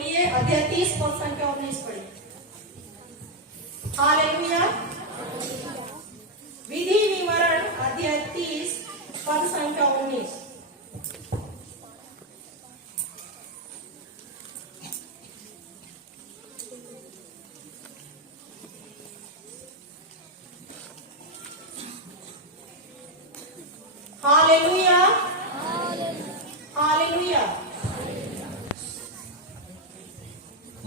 बोलिए अध्याय 30 पद संख्या 19 पढ़िए। हालेलुया। विधि विवरण अध्याय 30 पद संख्या 19। हालेलुया। हालेलुया।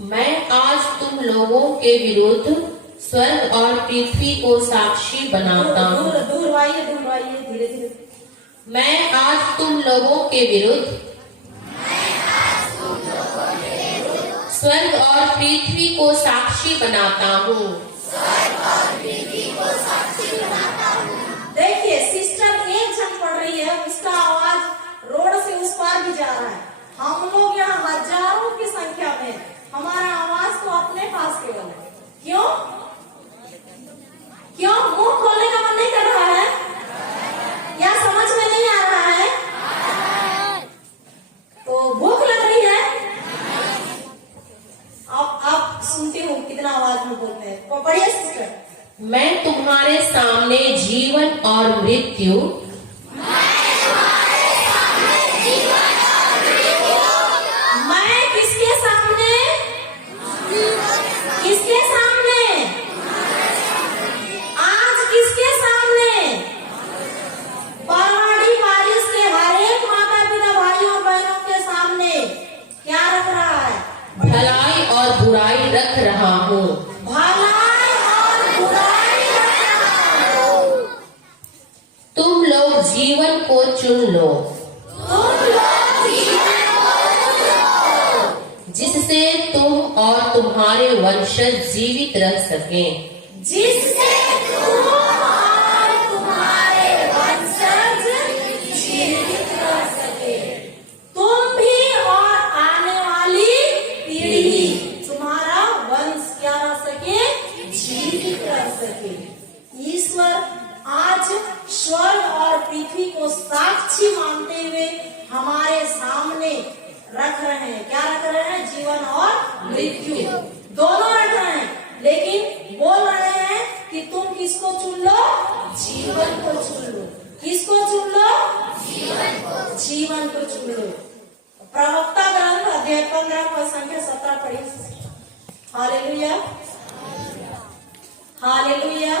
मैं आज तुम लोगों के विरुद्ध स्वर्ग और पृथ्वी को साक्षी बनाता हूँ। दोहराइए धीरे धीरे। मैं आज तुम लोगों के विरुद्ध स्वर्ग और पृथ्वी को साक्षी बनाता हूँ। देखिए सिस्टर एक जन पढ़ रही है, उसका आवाज रोड से उस पार भी जा रहा है। हम लोग यहाँ हजारों की संख्या में, हमारा आवाज तो अपने पास केवल है। क्यों क्यों मुंह खोलने का मन नहीं कर रहा है? या समझ में नहीं आ रहा है? तो भूख लग रही है? अब सुनती हूँ कितना आवाज में बोलते हैं। तो पढ़िए सिस्टर। मैं तुम्हारे सामने जीवन और मृत्यु मैं किसके सामने? किसके सामने? आज किसके सामने? परवाड़ी बारिश के हर एक माता पिता भाई और बहनों के सामने क्या रख रहा है? भलाई और बुराई रख रहा हूँ। भलाई और बुराई रख रहा हूँ। तुम लोग जीवन को चुन लो, तुम लोग जीवन को चुन लो, जिससे तुम और तुम्हारे वंशज जीवित रह सकें। जिससे तुम और तुम्हारे वंशज जीवित रह सके। तुम भी और आने वाली पीढ़ी, तुम्हारा वंश क्या रह सके? जीवित रह सके। ईश्वर आज स्वर्ग और पृथ्वी को साक्षी मानते हुए हमारे सामने रख रहे हैं। क्या रख रहे हैं? जीवन और मृत्यु दोनों रख रहे हैं, लेकिन बोल रहे हैं कि तुम किसको चुन लो? जीवन को चुन लो। किसको चुन लो? जीवन को चुन लो। प्रवक्ता ग्रंथ अध्याय 15 पद संख्या 17 पढ़िए। हालेलुया। हालेलुया।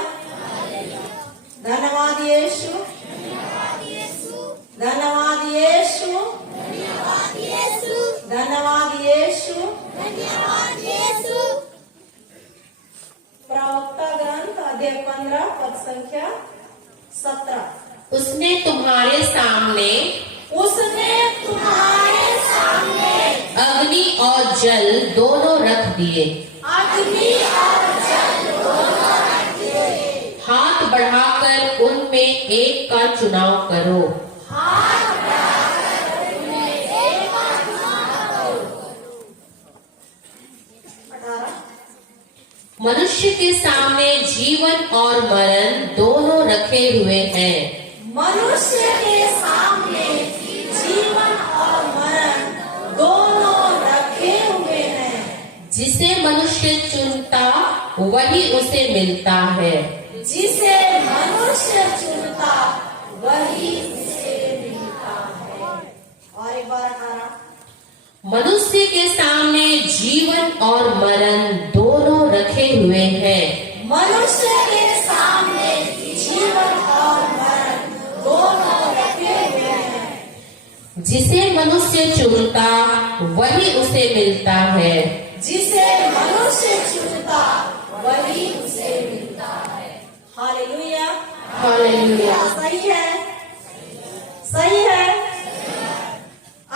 धन्यवाद यीशु। धन्यवाद यीशु। धन्यवाद यीशु। प्रवक्ता ग्रंथ अध्याय 15 पद संख्या 17। उसने तुम्हारे सामने अग्नि और जल दोनों रख दिए। अग्नि और जल दोनों रख दिए। हाथ बढ़ाकर उनमें एक का चुनाव करो। हाथ बढ़ाकर उनमें एक का चुनाव करो। 18। मनुष्य के सामने जीवन और मरण दोनों रखे हुए हैं। मनुष्य के सामने जीवन और मरण दोनों रखे हुए हैं। जिसे मनुष्य चुनता वही उसे मिलता है। जिसे मनुष्य चुनता वही उसे मिलता है। और एक बार 18। मनुष्य के सामने जीवन और मरण दोनों रखे हुए हैं। मनुष्य के सामने जीवन और मरण दोनों रखे हुए हैं। जिसे मनुष्य चुनता वही उसे मिलता है। जिसे मनुष्य चुनता वही उसे मिलता है। हालेलुया। हालेलुया। सही है, सही है।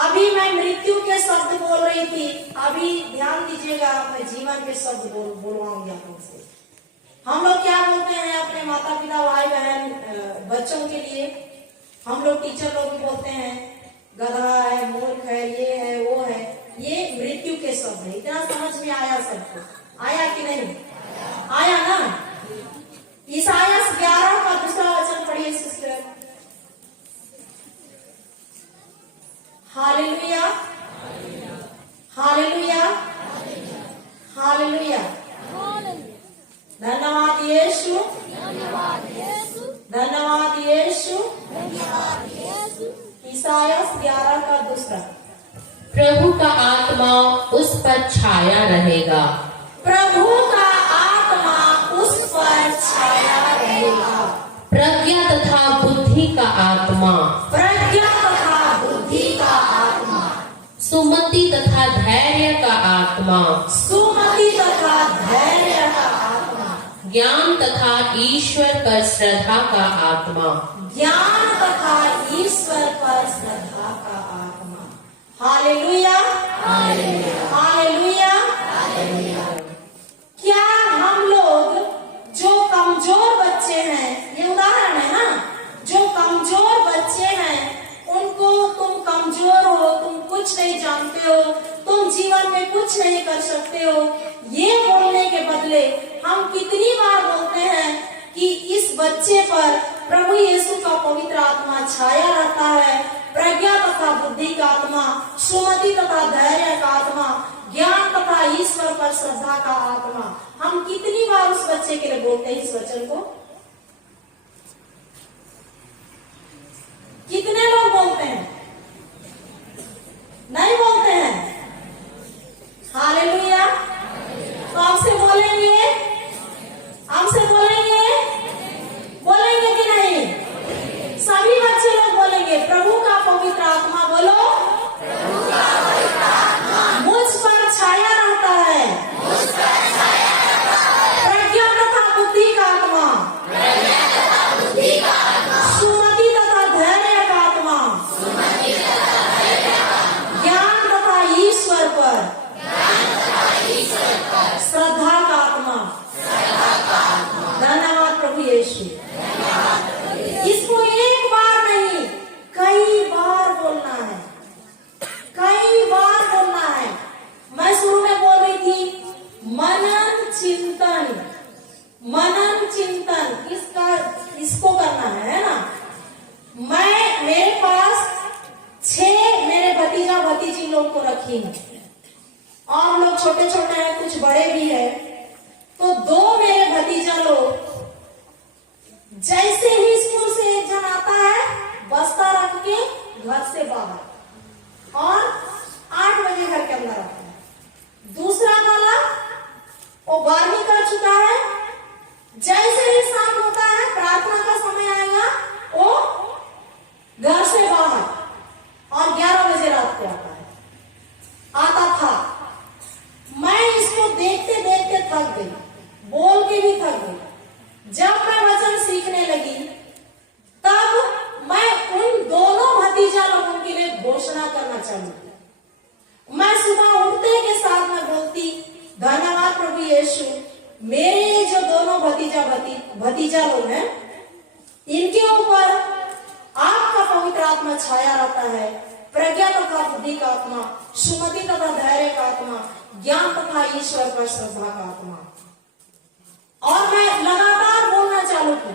अभी मैं मृत्यु के शब्द बोल रही थी, अभी ध्यान दीजिएगा, मैं जीवन के शब्द बोलवाऊंगी आप लोग से। हम लोग क्या बोलते हैं अपने माता पिता भाई बहन बच्चों के लिए? हम लोग टीचर लोग भी बोलते हैं गधा है, मूर्ख है, ये है, वो है। ये मृत्यु के शब्द है। इतना समझ में आया सबको? आया कि नहीं? आया ना? ईसायास 11 का दूसरा वचन पढ़िए सिस्टर। हालेलुया। हालेलुया। हालेलुया। धन्यवाद यीशु, धन्यवाद यीशु। ईसायास 11 का दूसरा। प्रभु का आत्मा उस पर छाया रहेगा। प्रभु का आत्मा उस पर छाया रहेगा। प्रज्ञा तथा बुद्धि का आत्मा, प्रज्ञा तथा बुद्धि का आत्मा, सुमति तथा धैर्य का आत्मा, सुमति तथा धैर्य का आत्मा, ज्ञान तथा ईश्वर पर श्रद्धा का आत्मा, ज्ञान तथा ईश्वर पर श्रद्धा का आत्मा। Hallelujah, hallelujah, hallelujah. क्या हम लोग जो कमजोर बच्चे हैं, ये उदाहरण है ना, जो कमजोर बच्चे हैं उनको तुम कमजोर हो, तुम कुछ नहीं जानते हो, तुम जीवन में कुछ नहीं कर सकते हो, ये बोलने के बदले हम कितनी बार बोलते हैं कि इस बच्चे पर प्रभु यीशु का पवित्र आत्मा छाया रहता है। प्रज्ञा तथा बुद्धि का आत्मा, सुमति तथा धैर्य का आत्मा, ज्ञान तथा ईश्वर पर श्रद्धा का आत्मा। हम कितनी बार उस बच्चे के लिए बोलते हैं इस वचन को? कितने लोग बोलते हैं? नहीं बोलते हैं। हालेलुया। तो आपसे बोलेंगे, हमसे बोलेंगे, बोलेंगे कि नहीं? सभी बच्चे लोग बोलेंगे प्रभु का पवित्र आत्मा, बोलो प्रभु का पवित्र आत्मा मुझ पर छाया रहता है। प्रज्ञा तथा बुद्धि का आत्मा, सुमति तथा धैर्य का आत्मा, ज्ञान तथा ईश्वर पर श्रद्धा का आत्मा। धन्यवाद प्रभु यीशु। इसको एक बार नहीं, कई बार बोलना है, कई बार बोलना है। मैं शुरू में बोल रही थी मनन चिंतन, मनन चिंतन इसको करना है ना। मेरे पास 6 मेरे भतीजा भतीजी लोग को रखी है, और लोग छोटे छोटे हैं, कुछ बड़े भी हैं। तो 2 मेरे भतीजा लोग जैसे ही स्कूल से एक जन आता है, बस्ता रख के घर से बाहर, और 8 बजे घर के अंदर आता है। दूसरा वाला वो 12वीं कर चुका है, जैसे ही शाम होता है, प्रार्थना का समय आएगा, वो घर से बाहर, और 11 बजे रात को आता था। मैं इसको देखते देखते थक गई, बोल के भी थक गई। जब मैं वचन सीखने लगी, तब मैं उन दोनों भतीजा लोगों के लिए घोषणा करना चालू की। मैं सुबह उठते के साथ में बोलती, धन्यवाद प्रभु यीशु, मेरे जो दोनों भतीजा लोग हैं, इनके ऊपर आपका पवित्र आत्मा छाया रहता है। प्रज्ञा तथा बुद्धि का आत्मा, सुमति तथा धैर्य का आत्मा, ज्ञान तथा ईश्वर पर श्रद्धा का आत्मा। और मैं लगातार बोलना चालू की,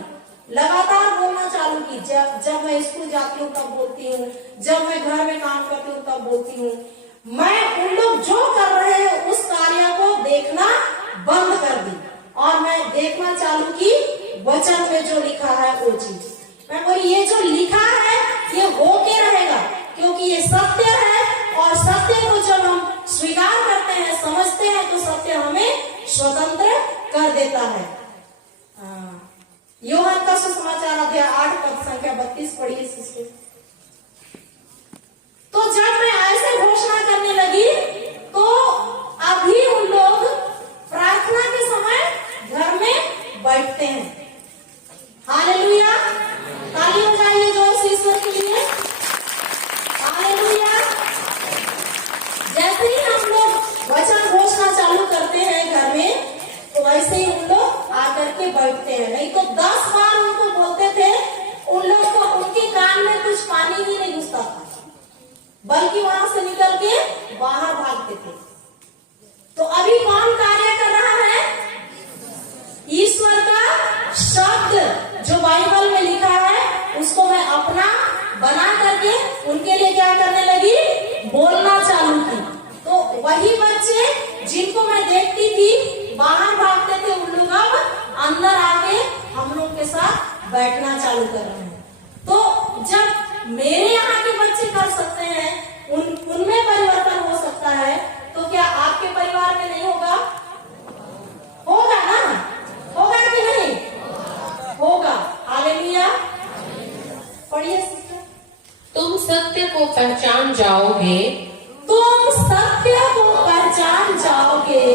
लगातार बोलना चालू की। जब मैं स्कूल जाती हूँ तब बोलती हूँ, जब मैं घर में काम करती हूँ तब बोलती हूँ। मैं उन लोग जो कर रहे हैं उस कार्य को देखना बंद कर दी, और मैं देखना चालू की वचन में जो लिखा है वो चीज। मैं बोली ये जो लिखा है ये होके रहेगा, क्योंकि ये सत्य है, और सत्य को जब हम स्वीकार करते हैं, समझते हैं, तो सत्य हमें स्वतंत्र कर देता है। यूहन्ना का सुसमाचार अध्याय 8 पद संख्या 32 पढ़िए सिस्टर। तो जब मैं ऐसे घोषणा करने लगी, तो अभी उन लोग प्रार्थना के समय घर में बैठते हैं। हालेलुया, ताली बजाइए जोर से ईश्वर के लिए। हालेलुया। जैसे ही हम लोग वचन घोषणा चालू करते हैं घर में, तो वैसे ही उन लोग आकर के बैठते हैं। नहीं तो 10 बार उनको बोलते थे, उन लोग को उनके कान में कुछ पानी ही नहीं घुसता था, बल्कि वहां से निकल के बाहर भागते थे। तो अभी कौन कार्य कर रहा है? ईश्वर का शब्द जो बाइबल में लिखा है, उसको मैं अपना बना करके उनके लिए क्या करने लगी? बोलना चालू की। तो वही बच्चे जिनको मैं देखती थी बैठना चालू कर रहे हैं। तो जब मेरे यहाँ के बच्चे कर सकते हैं, उनमें परिवर्तन हो सकता है, तो क्या आपके परिवार में नहीं होगा? होगा ना? होगा कि नहीं? होगा। हालेलुया। पढ़िए सिस्टर। तुम सत्य को पहचान जाओगे, तुम सत्य को पहचान जाओगे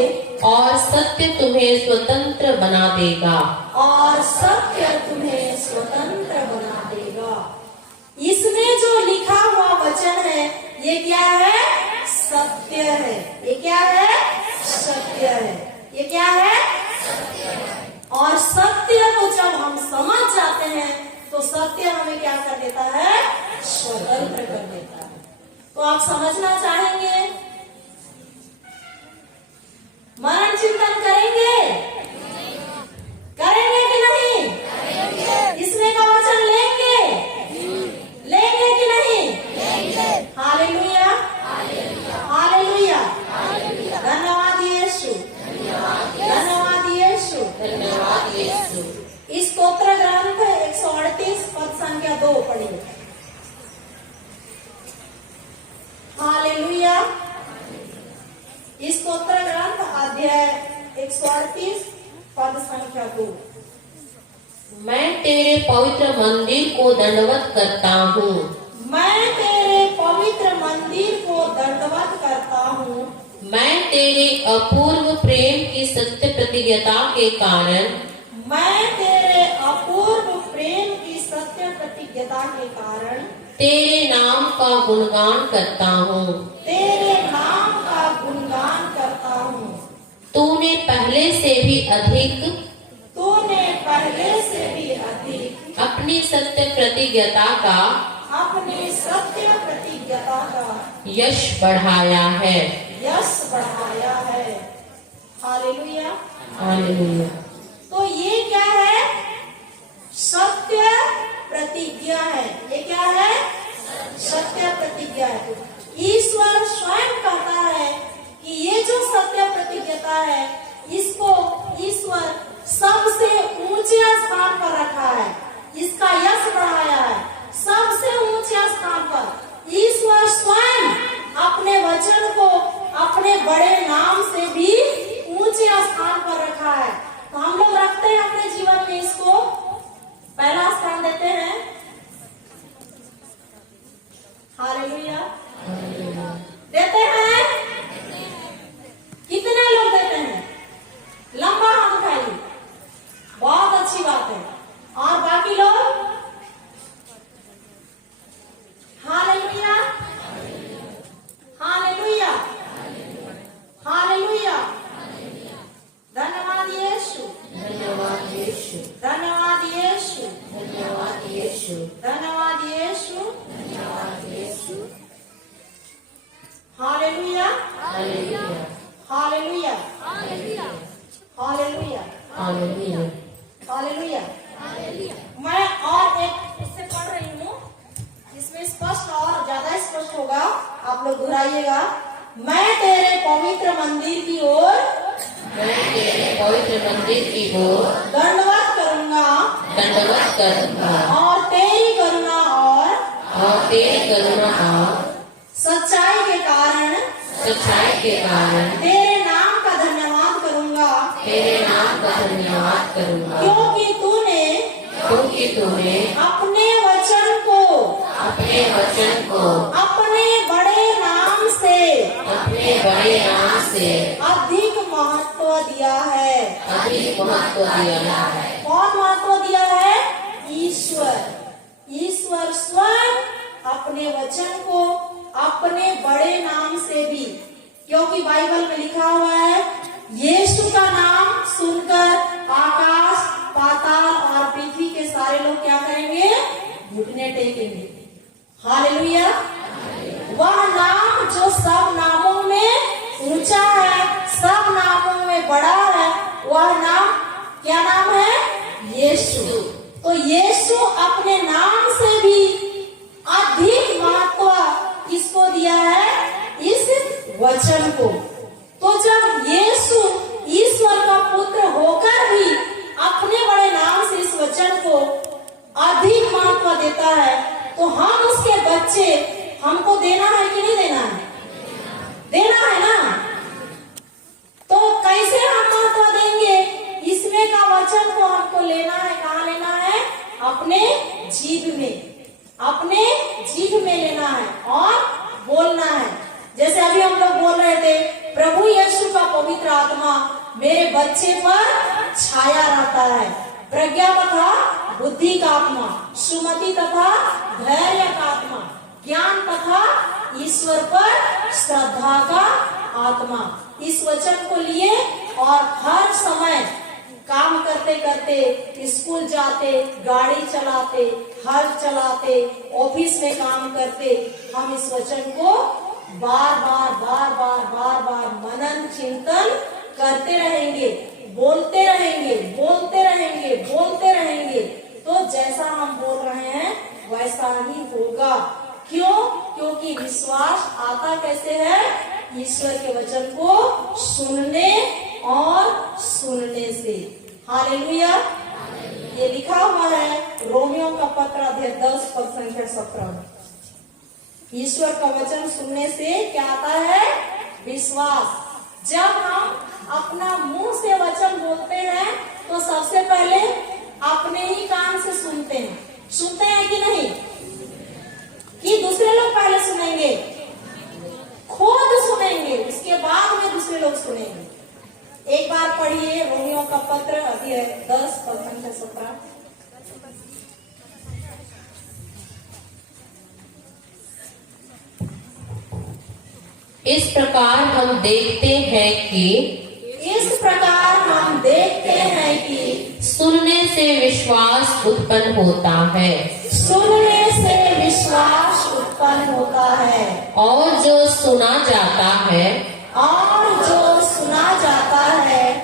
और सत्य तुम्हें स्वतंत्र बना देगा। और सत्य तुम्हें स्वतंत्र बना देगा। इसमें जो लिखा हुआ वचन है, ये क्या है? सत्य है। ये क्या है? सत्य है। ये क्या है? और सत्य को जब हम समझ जाते हैं, तो सत्य हमें क्या कर देता है? स्वतंत्र कर देता है। तो आप समझना चाहेंगे? मरण चिंतन करेंगे? करेंगे कि नहीं? इसमें का वचन लेंगे? लेंगे कि नहीं? हालेलुया। हालेलुया। धन्यवाद यीशु। धन्यवाद यीशु। धन्यवाद यीशु। इस स्तोत्र ग्रंथ 138 पद संख्या 2 पढ़िए। हालेलुया। इस स्तोत्र ग्रंथ अध्याय 138 पद संख्या 2। मैं तेरे पवित्र मंदिर को दंडवत करता हूँ। मैं तेरे पवित्र मंदिर को दंडवत करता हूँ। मैं तेरे अपूर्व प्रेम की सत्य प्रतिज्ञता के कारण, मैं तेरे अपूर्व प्रेम की सत्य प्रतिज्ञता के कारण तेरे नाम का गुणगान करता हूँ। तेरे नाम का गुणगान करता हूँ। तूने पहले से भी अधिक, तूने पहले से भी अधिक अपनी सत्य प्रतिज्ञता का, अपनी सत्य प्रतिज्ञता का यश बढ़ाया है। यश बढ़ाया है। हालेलुया। हालेलुया। तो ये क्या है? सत्य प्रतिज्ञा है। ये क्या है? सत्य प्रतिज्ञा है। ईश्वर स्वयं कहता है कि ये जो सत्य प्रतिज्ञता है, इसको ईश्वर सबसे ऊंचे स्थान पर रखा है। इसका यश बढ़ाया है सबसे ऊंचे स्थान पर। ईश्वर स्वयं अपने वचन को अपने बड़े नाम से भी ऊंचे स्थान पर रखा है। तो हम लोग रखते हैं अपने जीवन में, इसको पहला स्थान देते हैं। हालेलुया। देते हैं? कितने लोग देते हैं? लंबा हाथ उठाइए। बहुत अच्छी बात है। और बाकी लोग? हालेलुया। हालेलुया। हालेलुया। धन्यवाद यीशु। धन्यवाद यीशु। धन्यवाद यीशु। धन्यवाद यीशु। धन्यवाद यीशु। धन्यवाद Yeshu. Hallelujah. Hallelujah. Hallelujah. Hallelujah. Hallelujah. Hallelujah. मैं और एक उससे पढ़ रही हूँ, जिसमें स्पष्ट और ज्यादा स्पष्ट होगा। आप लोग दोहराइएगा। मैं तेरे पवित्र मंदिर की ओर, मैं तेरे पवित्र मंदिर की ओर दंडवत करूंगा, दंडवत करूंगा, और तेरी करुणा और तेरी करुणा और सच्चाई के कारण, सच्चाई के कारण तेरे नाम का धन्यवाद करूंगा। तेरे नाम का धन्यवाद करूंगा, क्योंकि तूने अपने वचन को अपने बड़े नाम से अधिक महत्व दिया है। कौन महत्व दिया है? ईश्वर स्वयं अपने वचन को अपने बड़े नाम से भी, क्योंकि बाइबल में लिखा हुआ है, यीशु का नाम सुनकर आकाश, पाताल और पृथ्वी के सारे लोग क्या करेंगे? घुटने टेकेंगे। हालेलुया। वह नाम जो सब नामों में ऊंचा है, सब नामों में बड़ा है, वह नाम क्या नाम है? यीशु। तो यीशु अपने नाम से भी अधिक महत्व किसको दिया है? इस वचन को। तो जब यीशु ईश्वर का पुत्र होकर भी अपने बड़े नाम से इस वचन को अधिक महत्व देता है, तो हम उसके बच्चे, हमको देना है कि नहीं देना है? देना है ना। तो कैसे हम महत्व देंगे? इसमें का वचन को हमको लेना है। कहाँ लेना है? अपने जीभ में, अपने जीभ में लेना है और बोलना है। जैसे अभी हम लोग बोल रहे थे, प्रभु यीशु का पवित्र आत्मा मेरे बच्चे पर छाया रहता है। प्रज्ञा तथा बुद्धि का आत्मा, सुमति तथा धैर्य का आत्मा, ज्ञान तथा ईश्वर पर श्रद्धा का आत्मा। इस वचन को लिए और हर समय काम करते करते, स्कूल जाते, गाड़ी चलाते, हल चलाते, ऑफिस में काम करते, हम इस वचन को बार बार मनन चिंतन करते रहेंगे, बोलते रहेंगे, बोलते रहेंगे, बोलते रहेंगे। तो जैसा हम बोल रहे हैं वैसा ही होगा। क्यों? क्योंकि विश्वास आता कैसे है? ईश्वर के वचन को सुनने और सुनने से। हालेलुया। ये लिखा हुआ है रोमियो का पत्र अध्याय 10 पद संख्या 17। ईश्वर का वचन सुनने से क्या आता है? विश्वास। जब हम अपना मुंह से वचन बोलते हैं तो सबसे पहले अपने ही कान से सुनते हैं। सुनते हैं कि नहीं? कि दूसरे लोग पहले सुनेंगे? खुद सुनेंगे, उसके बाद में दूसरे लोग सुनेंगे। एक बार पढ़िए रोमियो का पत्र अध्याय 10 पद संख्या 17। इस प्रकार हम देखते हैं कि सुनने से विश्वास उत्पन्न होता है। सुनने से विश्वास उत्पन्न होता है। और जो सुना जाता है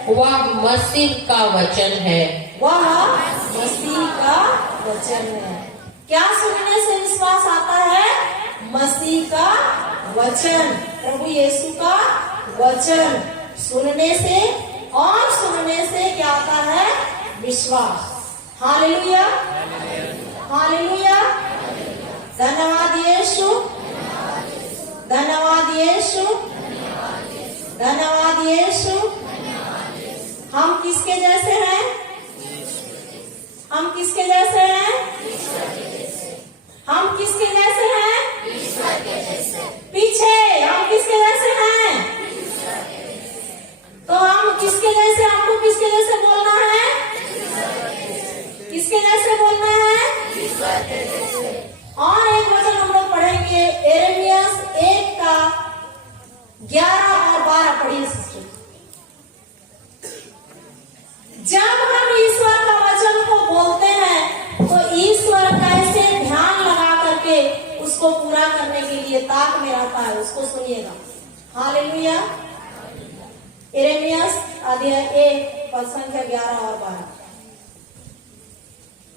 वह मसीह का वचन है। वह मसीह का वचन है। क्या सुनने से विश्वास आता है? मसीह का वचन, प्रभु यीशु का वचन। सुनने से और सुनने से क्या आता है? विश्वास। Hallelujah, hallelujah. धन्यवाद यीशु, धन्यवाद यीशु, धन्यवाद यीशु। हम किसके जैसे हैं? हम किसके जैसे हैं? हम किसके जैसे हैं? पीछे हम किसके जैसे हैं? तो हम किसके जैसे, हमको किसके जैसे बोलना है? किसके जैसे बोलना है? और एक वचन हम लोग पढ़ेंगे यिर्मयाह 1 का 11 और 12 पढ़िए सिस्टर। जब हम ईश्वर का वचन को बोलते हैं तो ईश्वर कैसे ध्यान लगा करके उसको पूरा करने के लिए ताक में रहता है, उसको सुनिएगा। हालेलुया। यिर्मयाह अध्याय 1 पद संख्या 11 और 12।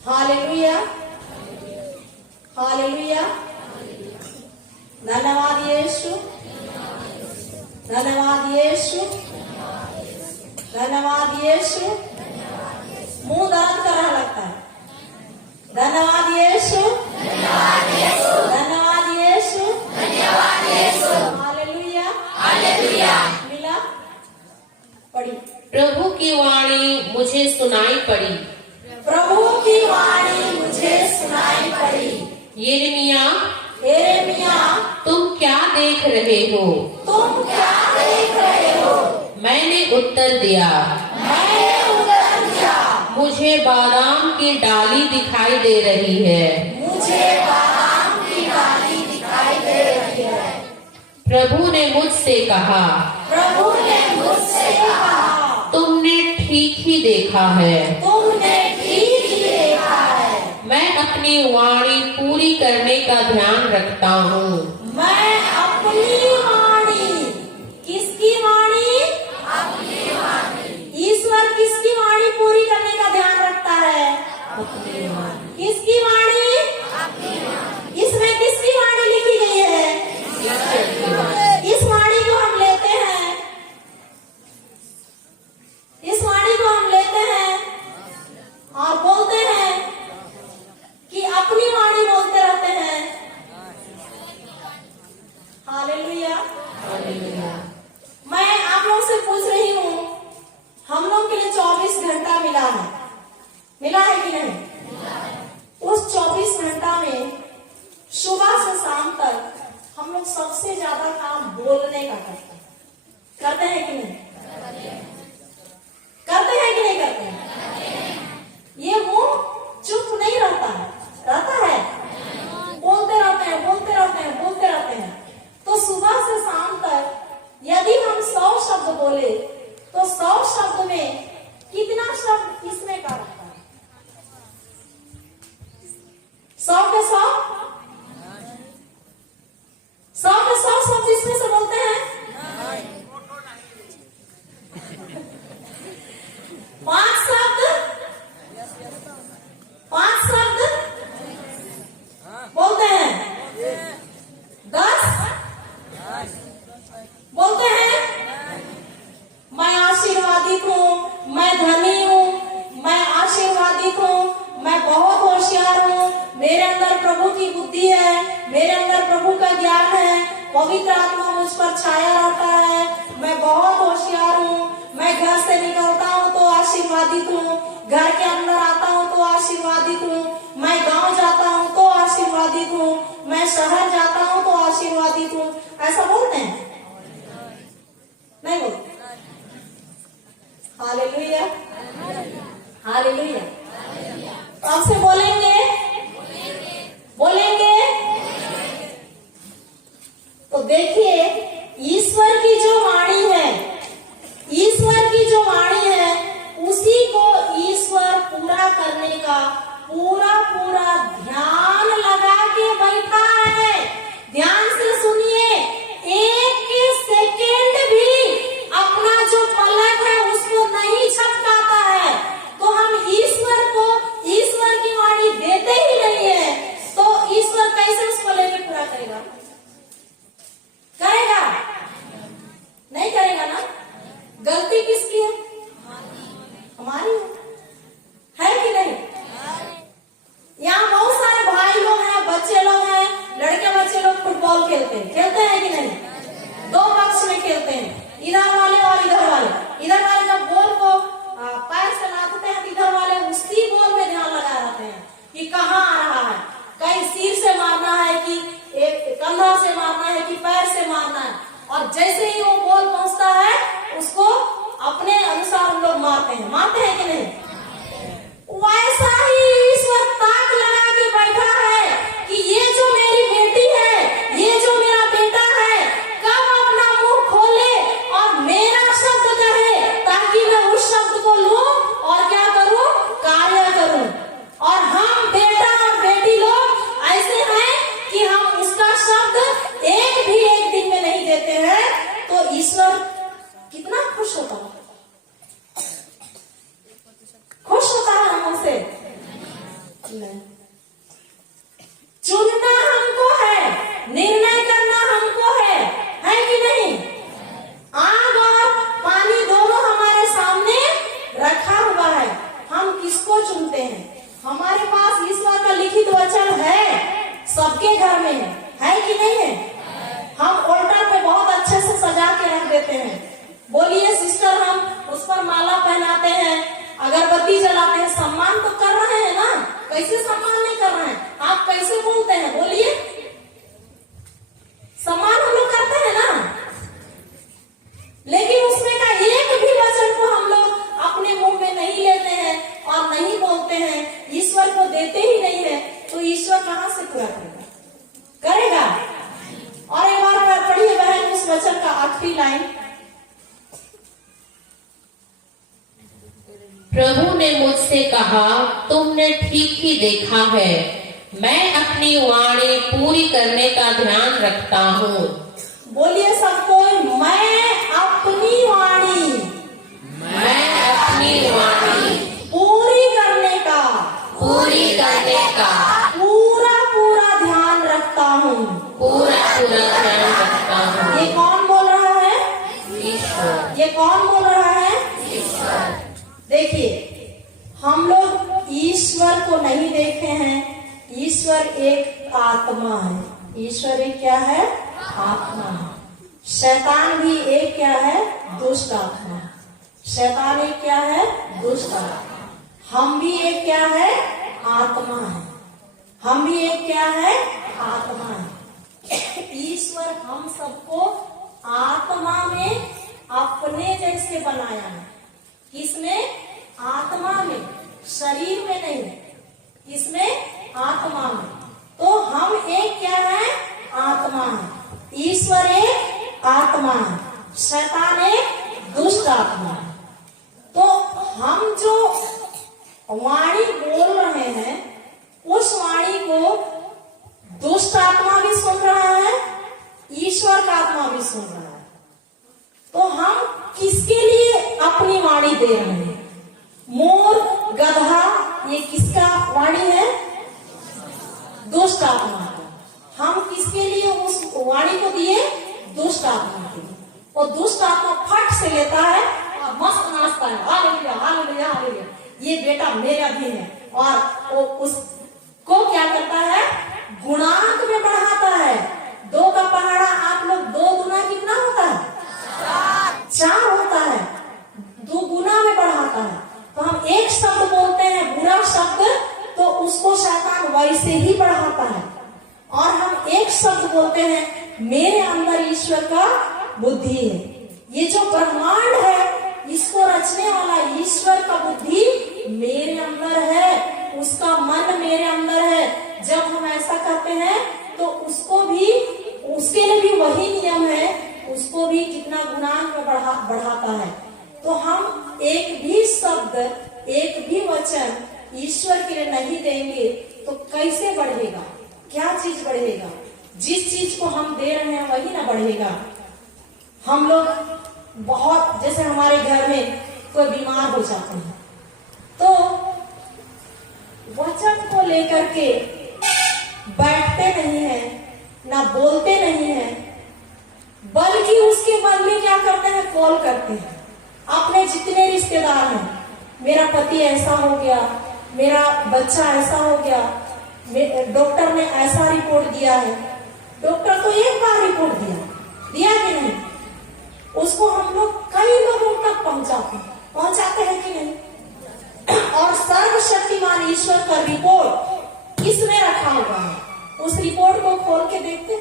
Hallelujah, hallelujah. धन्यवाद यीशु, धन्यवाद यीशु, धन्यवाद यीशु। मुंह दर्द कर रहा लगता है। धन्यवाद यीशु, धन्यवाद यीशु, धन्यवाद यीशु, धन्यवाद यीशु। Hallelujah, hallelujah. मिला? पढ़ी। प्रभु की वाणी मुझे सुनाई पड़ी। प्रभु की वाणी मुझे सुनाई पड़ी। यिर्मयाह, तुम क्या देख रहे हो? तुम क्या देख रहे हो? मैंने उत्तर दिया, मुझे बादाम की डाली दिखाई दे रही है। मुझे बादाम की डाली दिखाई दे रही है। प्रभु ने मुझसे कहा, प्रभु ने मुझसे कहा, तुमने ठीक ही देखा है। तुमने ठीक ही देखा है। मैं अपनी वाणी पूरी करने का ध्यान रखता हूँ। मैं अपनी वाणी, किसकी वाणी? अपनी वाणी। ईश्वर किसकी वाणी पूरी करने का ध्यान रखता है? अपनी वाणी। किसकी वाणी? अपनी वाणी। इसमें किसकी वाणी लिखी गई है? इस वाणी को हम लेते हैं, इस वाणी को हम लेते हैं और बोलते हैं हालेलुया। मैं आप लोगों से पूछ रही हूँ, हम लोग के लिए 24 घंटा मिला है कि नहीं? उस 24 घंटा में सुबह से शाम तक हम लोग सबसे ज्यादा काम बोलने का करते हैं कि नहीं? करते हैं कि नहीं करते हैं? ये मुंह चुप नहीं रहता है, बोलते रहते हैं। तो सुबह से शाम तक यदि हम 100 शब्द बोले तो 100 शब्द में कितना शब्द इसमें का रहता है? 100 के 100 शब्द इसमें से बोलते हैं। 5 शब्द बोलते हैं। 10 बोलते हैं। मैं आशीर्वादित हूँ, मैं धनी हूँ, मैं आशीर्वादित हूँ, मैं बहुत होशियार हूँ, मेरे अंदर प्रभु की बुद्धि है, मेरे अंदर प्रभु का ज्ञान है, पवित्र आत्मा मुझ पर छाया रहता है, मैं बहुत होशियार हूँ, मैं घर से निकलता हूँ तो आशीर्वादित हूँ, घर के अंदर आता हूँ तो आशीर्वादित हूँ, मैं गांव जाता हूँ तो आशीर्वादित हूँ, मैं शहर जाता हूँ तो आशीर्वादित हूँ। ऐसा बोलते हैं? नहीं बोलते? Hallelujah, hallelujah. अब से बोलेंगे तो देखिए, ईश्वर की जो वाणी है उसी को ईश्वर पूरा करने का पूरा ध्यान लगा के बैठा है। ध्यान से सुनिए, एक सेकेंड भी अपना जो पलक है उसको नहीं झपकाता है। तो हम ईश्वर की वाणी देते ही नहीं है, तो ईश्वर कैसे उसको लेके पूरा करेगा? नहीं करेगा ना? गलती किसकी है? हमारी है कि नहीं? यहाँ बहुत सारे भाई लोग हैं, बच्चे लोग हैं, लड़के बच्चे लोग फुटबॉल खेलते हैं कि नहीं? 2 पक्ष में खेलते हैं, इधर वाले और इधर वाले जब बॉल को पैर से लाते हैं, इधर वाले उसी बॉल में ध्यान लगा रहते हैं कि कहाँ आ रहा है, कहीं सिर से मारना है कि एक कंधा से मारना है कि पैर से मारना है। और जैसे ही वो बॉल पहुंचता है उसको अपने अनुसार हम लोग मारते हैं कि नहीं? वैसा ही ईश्वर ताक लगा के बैठा है कि ये जो मेरी बेटी है, ये जो मेरा बेटा है, कब अपना मुंह खोले और मेरा शब्द कहे, ताकि मैं उस शब्द को लूं और क्या करूं? कार्य करूं। और हम बेटा और बेटी लोग ऐसे हैं कि हम उसका शब्द एक दिन में नहीं देते हैं, तो ईश्वर कितना खुश होता है हमसे? नहीं। चुनना हमको है, निर्णय करना हमको है कि नहीं? आग और पानी दोनों हमारे सामने रखा हुआ है, हम किसको चुनते हैं? हमारे पास ईश्वर का लिखित वचन है, सबके घर में है कि नहीं है? हम ऑल्टर पे बहुत अच्छे से सजा के रख देते हैं। बोलिए सिस्टर, हम उस पर माला पहनाते हैं, अगरबत्ती जलाते हैं, सम्मान तो कर रहे हैं ना? कैसे सम्मान नहीं कर रहे हैं? आप कैसे बोलते हैं? बोलिए, सम्मान हम लोग करते हैं ना? लेकिन उसमें का एक भी वचन को हम लोग अपने मुंह में नहीं लेते हैं और नहीं बोलते हैं, ईश्वर को देते ही नहीं है, तो ईश्वर कहां से पूरा करेगा? और एक बार पढ़िए बहन उस वचन का आखिरी लाइन। प्रभु ने मुझसे कहा, तुमने ठीक ही देखा है, मैं अपनी वाणी पूरी करने का ध्यान रखता हूँ। बोलिए सबको, मैं अपनी वाणी पूरी करने का पूरा ध्यान रखता हूँ। ये कौन बोल रहा है? ईश्वर। ये कौन बोल रहा है? ईश्वर। देखिए, हम लोग ईश्वर को नहीं देखे हैं। ईश्वर एक आत्मा है। ईश्वर एक क्या है? आत्मा है। शैतान भी एक क्या है? दुष्ट आत्मा। शैतान एक क्या है? दुष्ट आत्मा। हम भी एक क्या है? आत्मा है। हम भी एक क्या है? आत्मा है। ईश्वर हम सबको आत्मा में अपने जैसे बनाया है। किसमें? आत्मा में, शरीर में नहीं। किसमें? आत्मा में। तो हम एक क्या है? आत्मा है। ईश्वर एक आत्मा है, शैतान एक दुष्ट आत्मा है। तो हम जो वाणी बोल रहे हैं उस वाणी को दुष्ट आत्मा भी सुन रहा है, ईश्वर का आत्मा भी सुन रहा है। तो हम किसके लिए अपनी वाणी दे रहे हैं? मोर, गधा, ये किसका वाणी है? दुष्ट आत्मा का। हम किसके लिए उस वाणी को दिए? दुष्ट आत्मा के लिए। और दुष्ट आत्मा फट से लेता है और मस्त नाचता है, हालेलुया हालेलुया हालेलुया, ये बेटा मेरा भी है। और वो उसको क्या करता है? गुणांक में बढ़ाता है। 2 का पहाड़ा आप लोग 2 गुना कितना होता है? 4 होता है। 2 गुना में बढ़ाता है। तो हम एक शब्द बोलते हैं बुरा शब्द, तो उसको शैतान वैसे ही बढ़ाता है। और हम एक शब्द बोलते हैं मेरे अंदर ईश्वर का बुद्धि है। ये जो ब्रह्मांड है इसको रचने वाला ईश्वर का बुद्धि मेरे अंदर है, उसका मन मेरे अंदर है। जब हम ऐसा कहते हैं तो उसको भी, उसके लिए भी वही नियम है, उसको भी कितना गुणांक में बढ़ाता है। तो हम एक भी शब्द, एक भी वचन ईश्वर के लिए नहीं देंगे तो कैसे बढ़ेगा? क्या चीज बढ़ेगा? जिस चीज को हम दे रहे हैं वही ना बढ़ेगा। हम लोग बहुत, जैसे हमारे घर में कोई बीमार हो जाते हैं तो वचन को लेकर के बैठते नहीं है, ना बोलते नहीं है, बल्कि उसके बदले क्या करते हैं? कॉल करते हैं अपने जितने रिश्तेदार हैं। मेरा पति ऐसा हो गया, मेरा बच्चा ऐसा हो गया, डॉक्टर ने ऐसा रिपोर्ट दिया है। डॉक्टर तो एक बार रिपोर्ट दिया कि नहीं? उसको हम लोग कई लोगों तक पहुंचाते हैं कि नहीं? और सर्वशक्तिमान ईश्वर का रिपोर्ट किसने रखा हुआ है? उस रिपोर्ट को खोल के देखते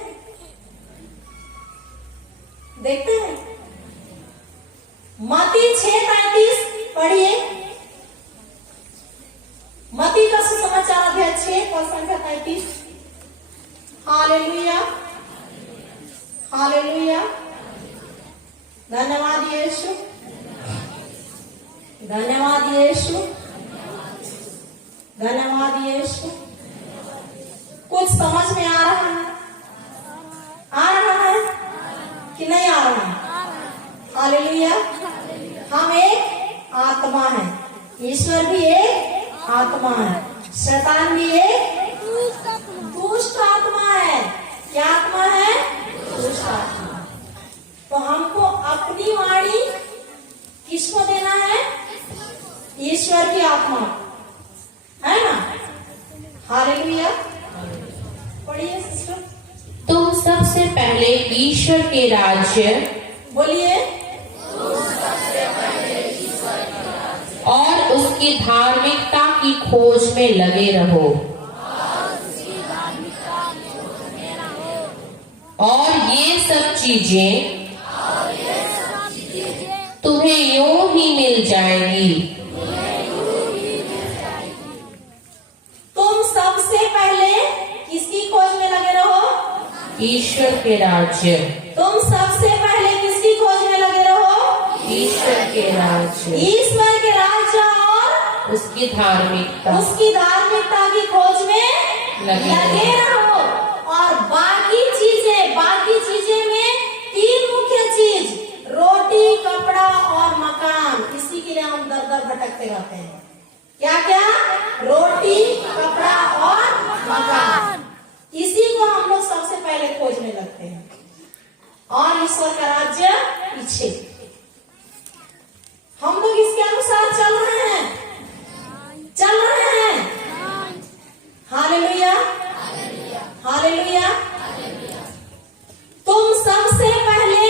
हैं। मत्ती 6:35 पढ़िए। मत्ती का सुसमाचार अध्याय 6 और संख्या 35। Hallelujah hallelujah. धन्यवाद यीशु, धन्यवाद यीशु, धन्यवाद यीशु। कुछ समझ में आ रहा है? आ रहा है कि नहीं आ रहा है? हालेलुया। हम एक आत्मा है, ईश्वर भी एक आत्मा है, शैतान भी एक दुष्ट आत्मा है। क्या आत्मा है? दुष्ट आत्मा। तो हमको अपनी वाणी किसको देना है? ईश्वर की आत्मा, है ना? हालेलुया। पढ़िए सिस्टर। तुम सबसे पहले ईश्वर के राज्य, बोलिए, और उसकी धार्मिकता की खोज में लगे रहो, और ये सब चीजें तुम्हें यूं ही मिल जाएंगी। तुम सबसे पहले किसकी खोज में लगे रहो? ईश्वर के राज्य। तुम सबसे पहले किसकी खोज में लगे रहो? ईश्वर के राज्य, ईश्वर के राज्य और उसकी धार्मिकता, उसकी धार्मिकता की खोज में लगे रहो। और बाकी चीजें में 3 मुख्य चीज, रोटी, कपड़ा और मकान, इसी के लिए हम दर दर भटकते रहते हैं। क्या क्या? रोटी, कपड़ा और मकान, इसी को हम लोग सबसे पहले खोजने लगते हैं। और ईश्वर का राज्य पीछे। हम लोग इसके अनुसार चल रहे हैं। Hallelujah hallelujah. तुम सबसे पहले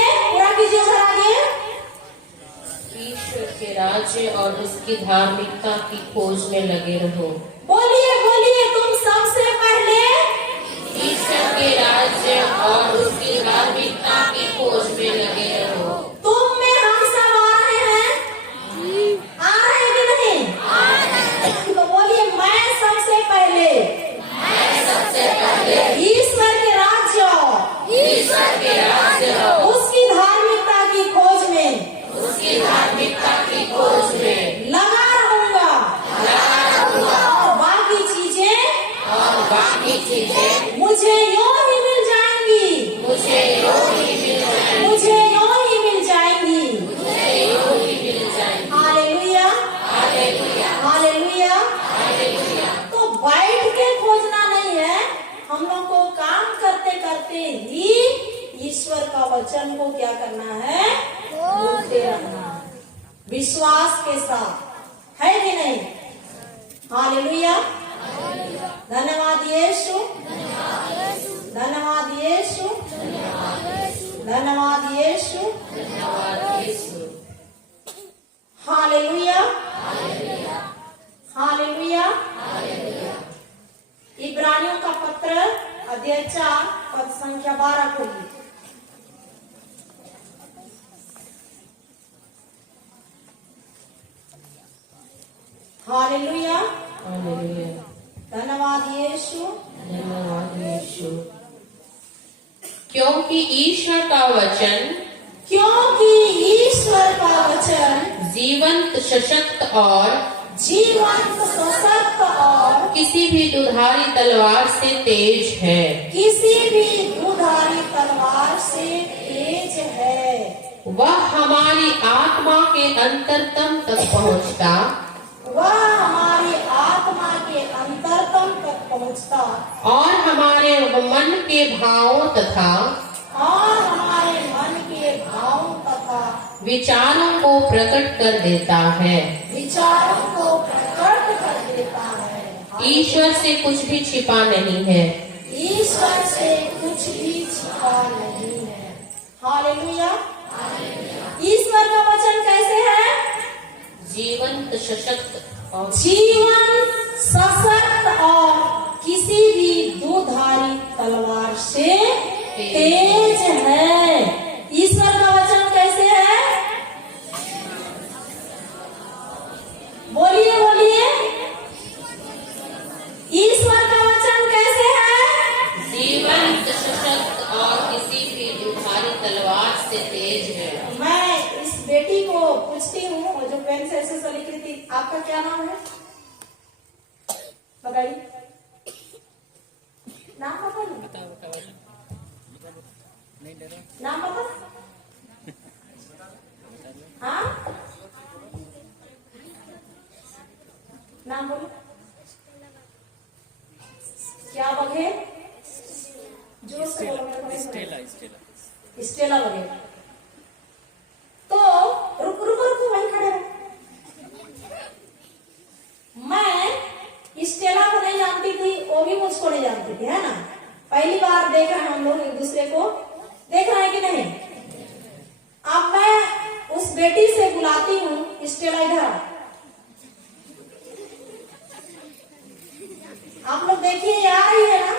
राज्य और उसकी धार्मिकता की खोज में लगे रहो। बोलिए बोलिए, तुम सबसे पहले ईश्वर के राज्य और उसकी धार्मिकता की खोज में लगे रहो। तुम में हम सब आ रहे हैं, आ रहे हैं कि नहीं? तो बोलिए, मैं सबसे पहले ईश्वर के राज्य उसकी धार्मिकता की खोज में लगा रहूंगा, और बाकी चीजें मुझे यूं ही मिल जाएंगी, हालेलुया, हालेलुया। तो बैठ के खोजना नहीं है, हम लोग को काम करते करते ही ईश्वर का वचन को क्या करना है, बोलते रहना है, विश्वास के साथ, है कि नहीं? हालेलुया। धन्यवाद यीशु, धन्यवाद यीशु, धन्यवाद यीशु, हालेलुया, हालेलुया। इब्रानियों का पत्र अध्याय 4 पद संख्या 12 खोलिए। हालेलुया, धन्यवाद यीशु, धन्यवाद यीशु। क्योंकि ईश्वर का वचन जीवंत, सशक्त और किसी भी दुधारी तलवार से तेज है। वह हमारी आत्मा के अंतरतम तक पहुँचता और हमारे मन के भावों तथा विचारों को प्रकट कर देता है। ईश्वर से कुछ भी छिपा नहीं है। हालेलुया। ईश्वर का वचन कैसे है? जीवंत, सशक्त और किसी भी दुधारी तलवार से तेज है। ईश्वर का वचन कैसे है? बोलिए बोलिए, ईश्वर का वचन कैसे है? जीवंत, सशक्त और किसी भी दुधारी तलवार से तेज है। मैं इस बेटी को पूछती हूँ, वो जो पेन से ऐसे लिख रही थी, आपका क्या नाम है? बताइए, नाम बताइए, नाम बता। हाँ, नाम बोलो। क्या बघेल? जोर से बोलो। स्टेला बघेल। तो रुक रुक रुक, वहीं खड़े रहो। मैं स्टेला को नहीं जानती थी, वो भी मुझको नहीं जानती थी, है ना? पहली बार देख रहे हैं हम लोग एक दूसरे को, देख रहे हैं कि नहीं? अब मैं उस बेटी से बुलाती हूँ, स्टेला इधर आओ। आप लोग देखिए, ये आ रही है ना?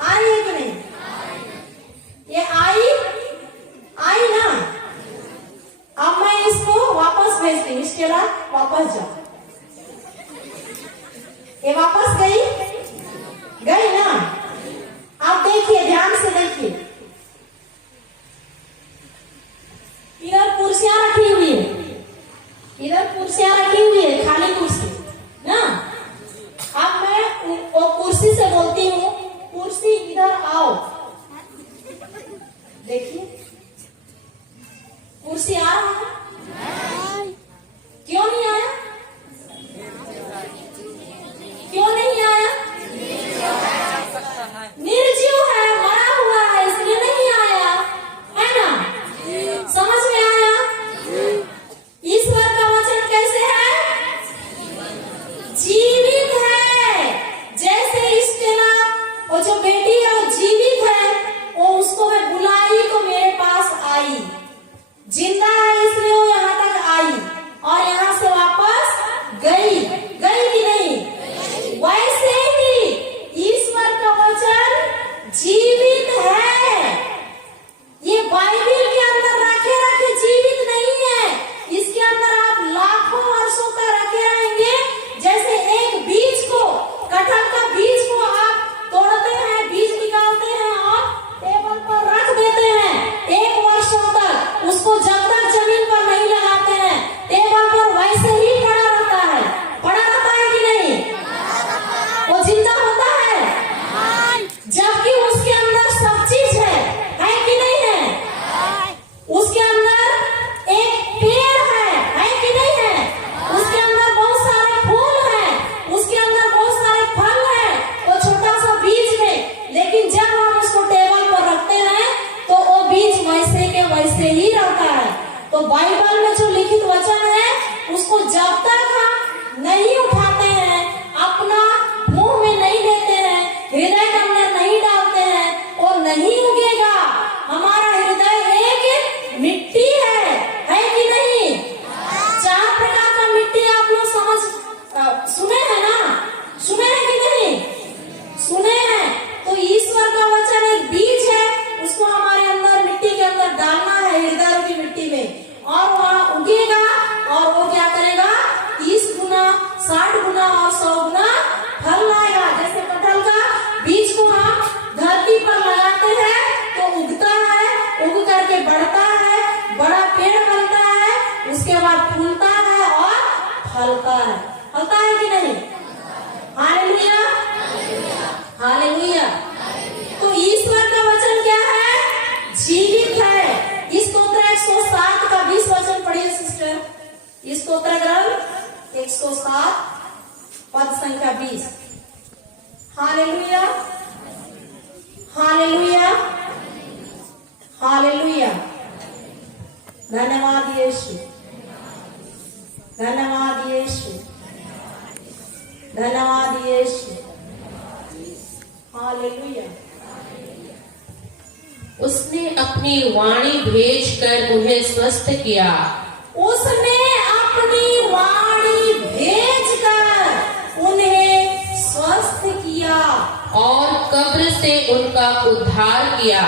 आ रही है कि नहीं? ये आई ना? अब मैं इसको वापस भेजती हूँ, स्टेला वापस जाओ। ये वापस गई ना? आप देखिए, ध्यान से देखिए, इधर कुर्सियां रखी हुई है, खाली कुर्सी ना? अब मैं वो कुर्सी से बोलती हूँ, कुर्सी इधर आओ। देखिए, कुर्सी आ रहा है? क्यों नहीं आया? क्यों नहीं आया? निर्जीव है, मरा हुआ है, इसलिए नहीं आया, है ना? समझ में आया? ईश्वर का वचन कैसे है? जीवित है। जैसे स्टेला, वो जो बेटी है वो जीवित है, वो उसको मैं बुलाई तो मेरे पास आई, जिंदा है इसलिए वो यहाँ तक आई, तो बाइबल में जो लिखित वचन है उसको जब तक हम नहीं उठाते हैं, अपना मुंह में नहीं लेते हैं, हृदय के अंदर नहीं डालते हैं, और नहीं उगेगा। हमारा हृदय एक मिट्टी है कि नहीं? 4 प्रकार का मिट्टी आप लोग सुने हैं ना? सुने हैं कि नहीं? सुने हैं। तो ईश्वर का वचन एक बीज है, उसको हमारे अंदर मिट्टी के अंदर डालना है, हृदय की मिट्टी में, और वहाँ उगेगा। और वो क्या करेगा? 30 गुना, 60 गुना और 100 गुना फल लाएगा। जैसे कटहल का बीज को हम धरती पर लगाते हैं तो उगता है, उग करके बढ़ता है, बड़ा पेड़ बनता है, उसके बाद फूलता है और फलता है। फलता है कि नहीं? Hallelujah, hallelujah. तो ईश्वर का वचन क्या है? जीवित है। इस स्तोत्र 107 का 20 वचन पढ़िए सिस्टर। इस स्तोत्र ग्रंथ 107 पद संख्या 20। Hallelujah, hallelujah, hallelujah. धन्यवाद यीशु, धन्यवाद यीशु, धन्यवाद यीशु। हालेलुया। उसने अपनी वाणी भेजकर उन्हें स्वस्थ किया। उसने अपनी वाणी भेजकर उन्हें स्वस्थ किया और कब्र से उनका उद्धार किया।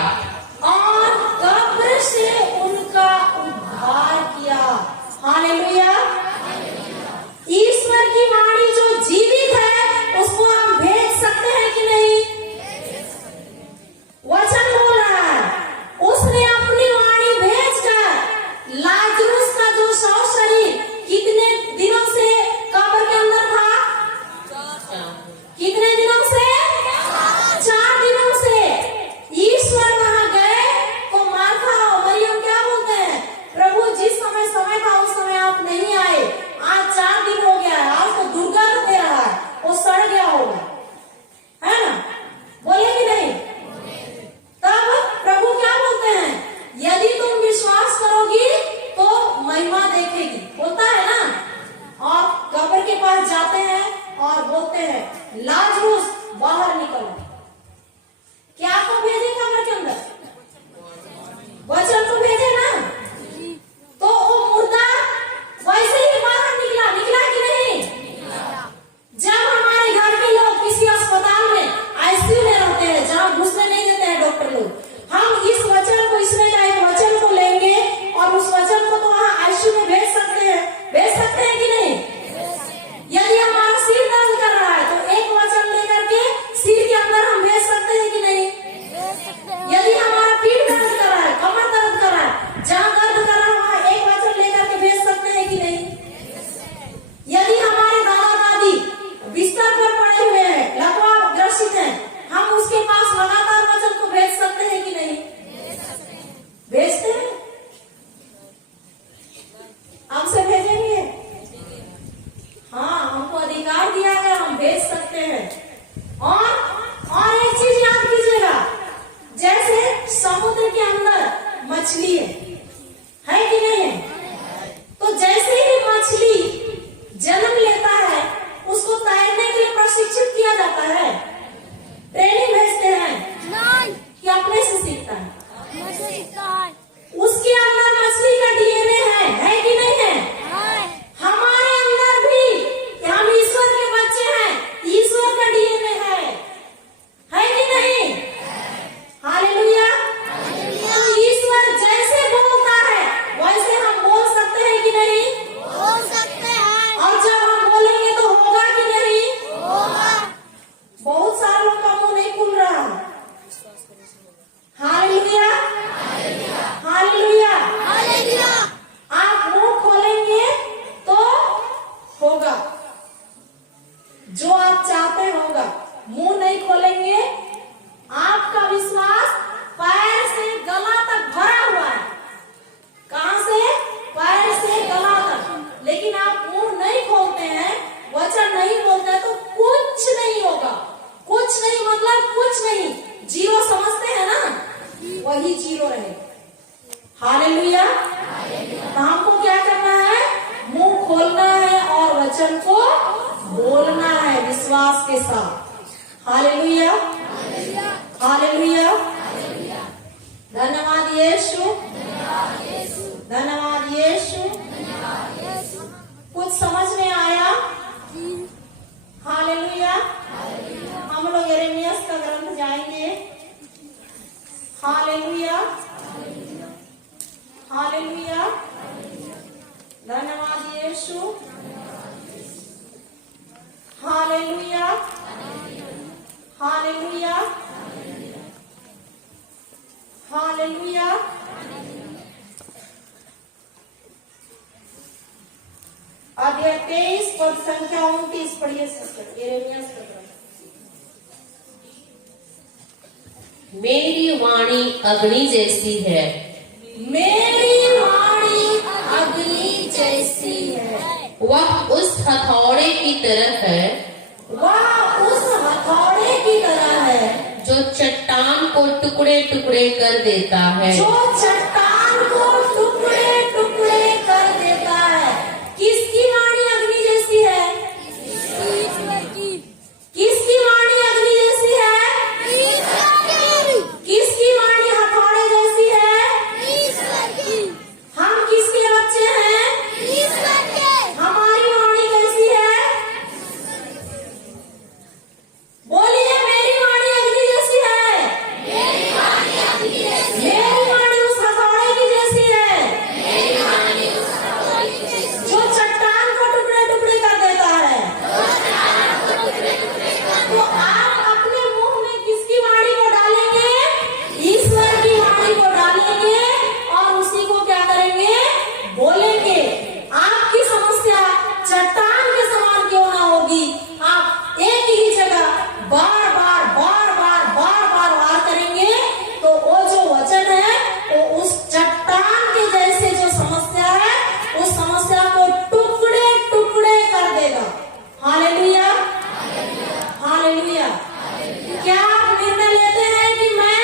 और कब्र से उनका उद्धार किया। हालेलुया। ईश्वर की वाणी जो जीवित है उसको हम भेज सकते हैं कि नहीं? वचन बोल रहा है, उसने अपनी वाणी भेजकर लाजरुस का जो शव शरीर कितने दिनों से कब्र के अंदर था? कितने दिनों से? 4 दिनों से। ईश्वर वहां गए तो मार्था और मरियम क्या बोलते हैं? प्रभु जिस समय था उस समय आप नहीं आए, आज 4 दिन हो गया है, आज तो दुर्गंध दे रहा है, वो सड़ गया होगा, है ना? बोले कि नहीं? तब प्रभु क्या बोलते हैं? यदि तुम विश्वास करोगी तो महिमा देखेगी, बोलता है ना। और कब्र के पास जाते हैं और बोलते हैं लाजरूस बाहर निकलो। क्या को भेजे कब्र के अंदर? वचन को भेजे ना। तो वो मुर्दा वैसे ही बाहर निकला कि नहीं? जब हमारे घर के लोग किसी अस्पताल में आईसीयू में रहते हैं जहाँ घुसने नहीं देते हैं डॉक्टर लोग, हम इस वचन को, इसमें का एक वचन को लेंगे और उस वचन को तो वहाँ आईसीयू में भेज सकते हैं कि नहीं? यदि हमारा सिर दर्द कर रहा है तो एक वचन लेकर वचन को बोलना है विश्वास के साथ। Hallelujah, hallelujah. धन्यवाद यीशु, धन्यवाद यीशु। कुछ समझ में आया? हालेलुया। हम लोग यिर्मयाह का ग्रंथ जाएंगे। Hallelujah, hallelujah. धन्यवाद यीशु, हालेलुया, हालेलुया, हालेलुया। अध्याय 23 पद संख्या 29 पढ़िए सिस्टर। यिर्मयाह का ग्रंथ। मेरी वाणी अग्नि जैसी है, मेरी वाणी अग्नि जैसी है। वह उस हथौड़े की तरह है, वह उस हथौड़े की तरह है जो चट्टान को टुकड़े टुकड़े कर देता है। जो चट्टान को टुकड़े टुकड़े कर देता है। किसकी वाणी अग्नि जैसी है? किसकी वाणी अग्नि जैसी है? किसकी वाणी हथौड़े जैसी है? हम किसके बच्चे हैं? हमारी वाणी कैसी है? बोलिए, मेरी वाणी अग्नि जैसी है। मेरी वाणी उस हथौड़े की जैसी है जो चट्टान को टुकड़े टुकड़े कर देता है। तो आप अपने मुंह में किसकी वाणी को डालेंगे? ईश्वर की वाणी को डालेंगे और उसी को क्या करेंगे? बोलेंगे। आपकी समस्या चट्टान के समान क्यों ना होगी, आप एक ही जगह बार बार बार बार बार बार वार करेंगे तो वो जो वचन है वो उस चट्टान के जैसे जो समस्या है उस समस्या को टुकड़े टुकड़े कर देगा। Hallelujah, hallelujah. क्या आप निर्णय लेते हैं कि मैं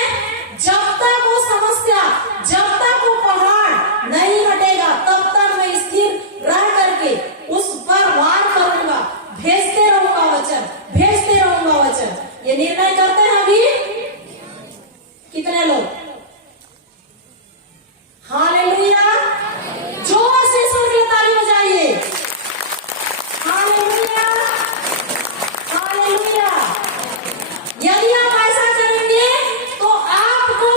जब तक वो समस्या, जब तक वो पहाड़ नहीं हटेगा तब तक मैं स्थिर रह करके उस पर वार करूंगा, भेजते रहूंगा वचन, भेजते रहूंगा वचन? ये निर्णय करते हैं अभी कितने लोग? हालेलुया। जोर से ईश्वर की ताली बजाइए। Hallelujah, hallelujah. यदि आप ऐसा करेंगे तो आपको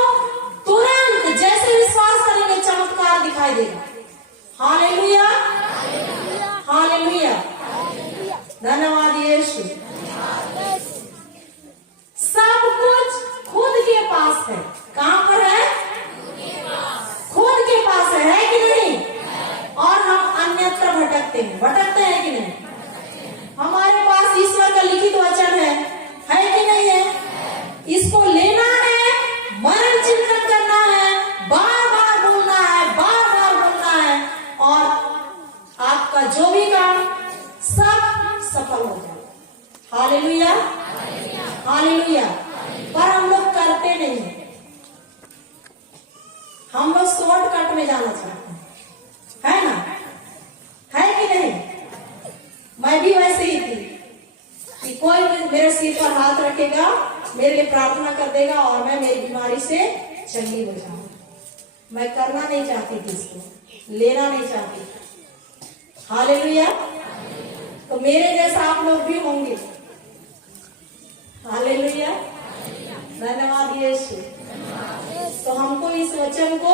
तुरंत जैसे विश्वास करेंगे चमत्कार दिखाई देगा। Hallelujah, hallelujah. धन्यवाद यीशु। सब कुछ खुद के पास है। कहाँ पर है? खुद के पास है कि नहीं? और हम अन्यत्र भटकते हैं, भटकते हैं कि नहीं? हमारे पास ईश्वर का लिखित वचन है कि नहीं है? इसको लेना है, मरण चिंतन करना है, बार बार बोलना है, बार बार बोलना है और आपका जो भी काम सब सफल हो जाए। Hallelujah, hallelujah. पर हम लोग करते नहीं हैं। हम लोग शॉर्टकट में जाना चाहते हैं, है ना? है कि नहीं? मैं भी वैसे ही थी कि कोई मेरे सिर पर हाथ रखेगा, मेरे लिए प्रार्थना कर देगा और मैं मेरी बीमारी से चंगी हो जाऊं। मैं करना नहीं चाहती थी, इसको लेना नहीं चाहती थी। हालेलुया। तो मेरे जैसा आप लोग भी होंगे। हालेलुया, धन्यवाद यीशु। तो हमको इस वचन को,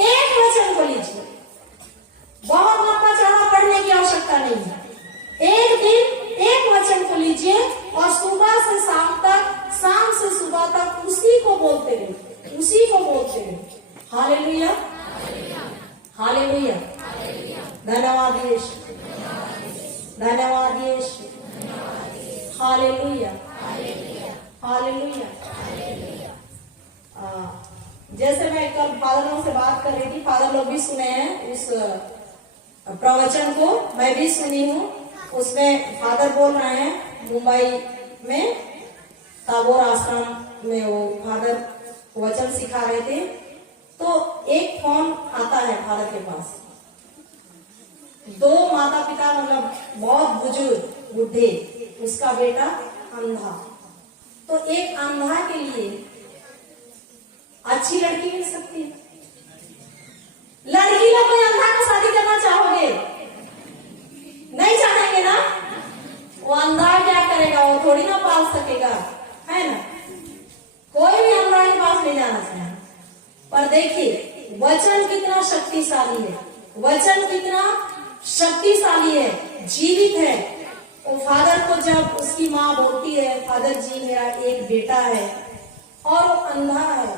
एक वचन को लीजिए, बहुत लंबा चौड़ा पढ़ने की आवश्यकता नहीं है। एक दिन एक वचन को लीजिए और सुबह से शाम तक, शाम से सुबह तक उसी को बोलते रहिए, उसी को बोलते रहिए। Hallelujah, hallelujah. धन्यवाद यीशु, धन्यवाद यीशु। Hallelujah, hallelujah. जैसे मैं कल फादर लोग से बात कर रही थी, फादर लोग भी सुने हैं उस प्रवचन को, मैं भी सुनी हूँ। उसमें फादर बोल रहे हैं मुंबई में ताबोर आश्रम में वो फादर वचन सिखा रहे थे। तो एक फोन आता है फादर के पास, दो माता पिता मतलब बहुत बुजुर्ग बुढ़े, उसका बेटा अंधा। तो एक अंधा के लिए अच्छी लड़की मिल सकती है? लड़की लोग कोई अंधा को शादी करना चाहोगे? नहीं चाहेंगे ना। वो अंधा क्या करेगा, वो थोड़ी ना पाल सकेगा, है ना। कोई भी अंधा के पास नहीं जाना चाहिए। पर देखिए वचन कितना शक्तिशाली है, वचन कितना शक्तिशाली है, जीवित है। वो फादर को जब उसकी माँ बोलती है, फादर जी मेरा एक बेटा है और वो अंधा है,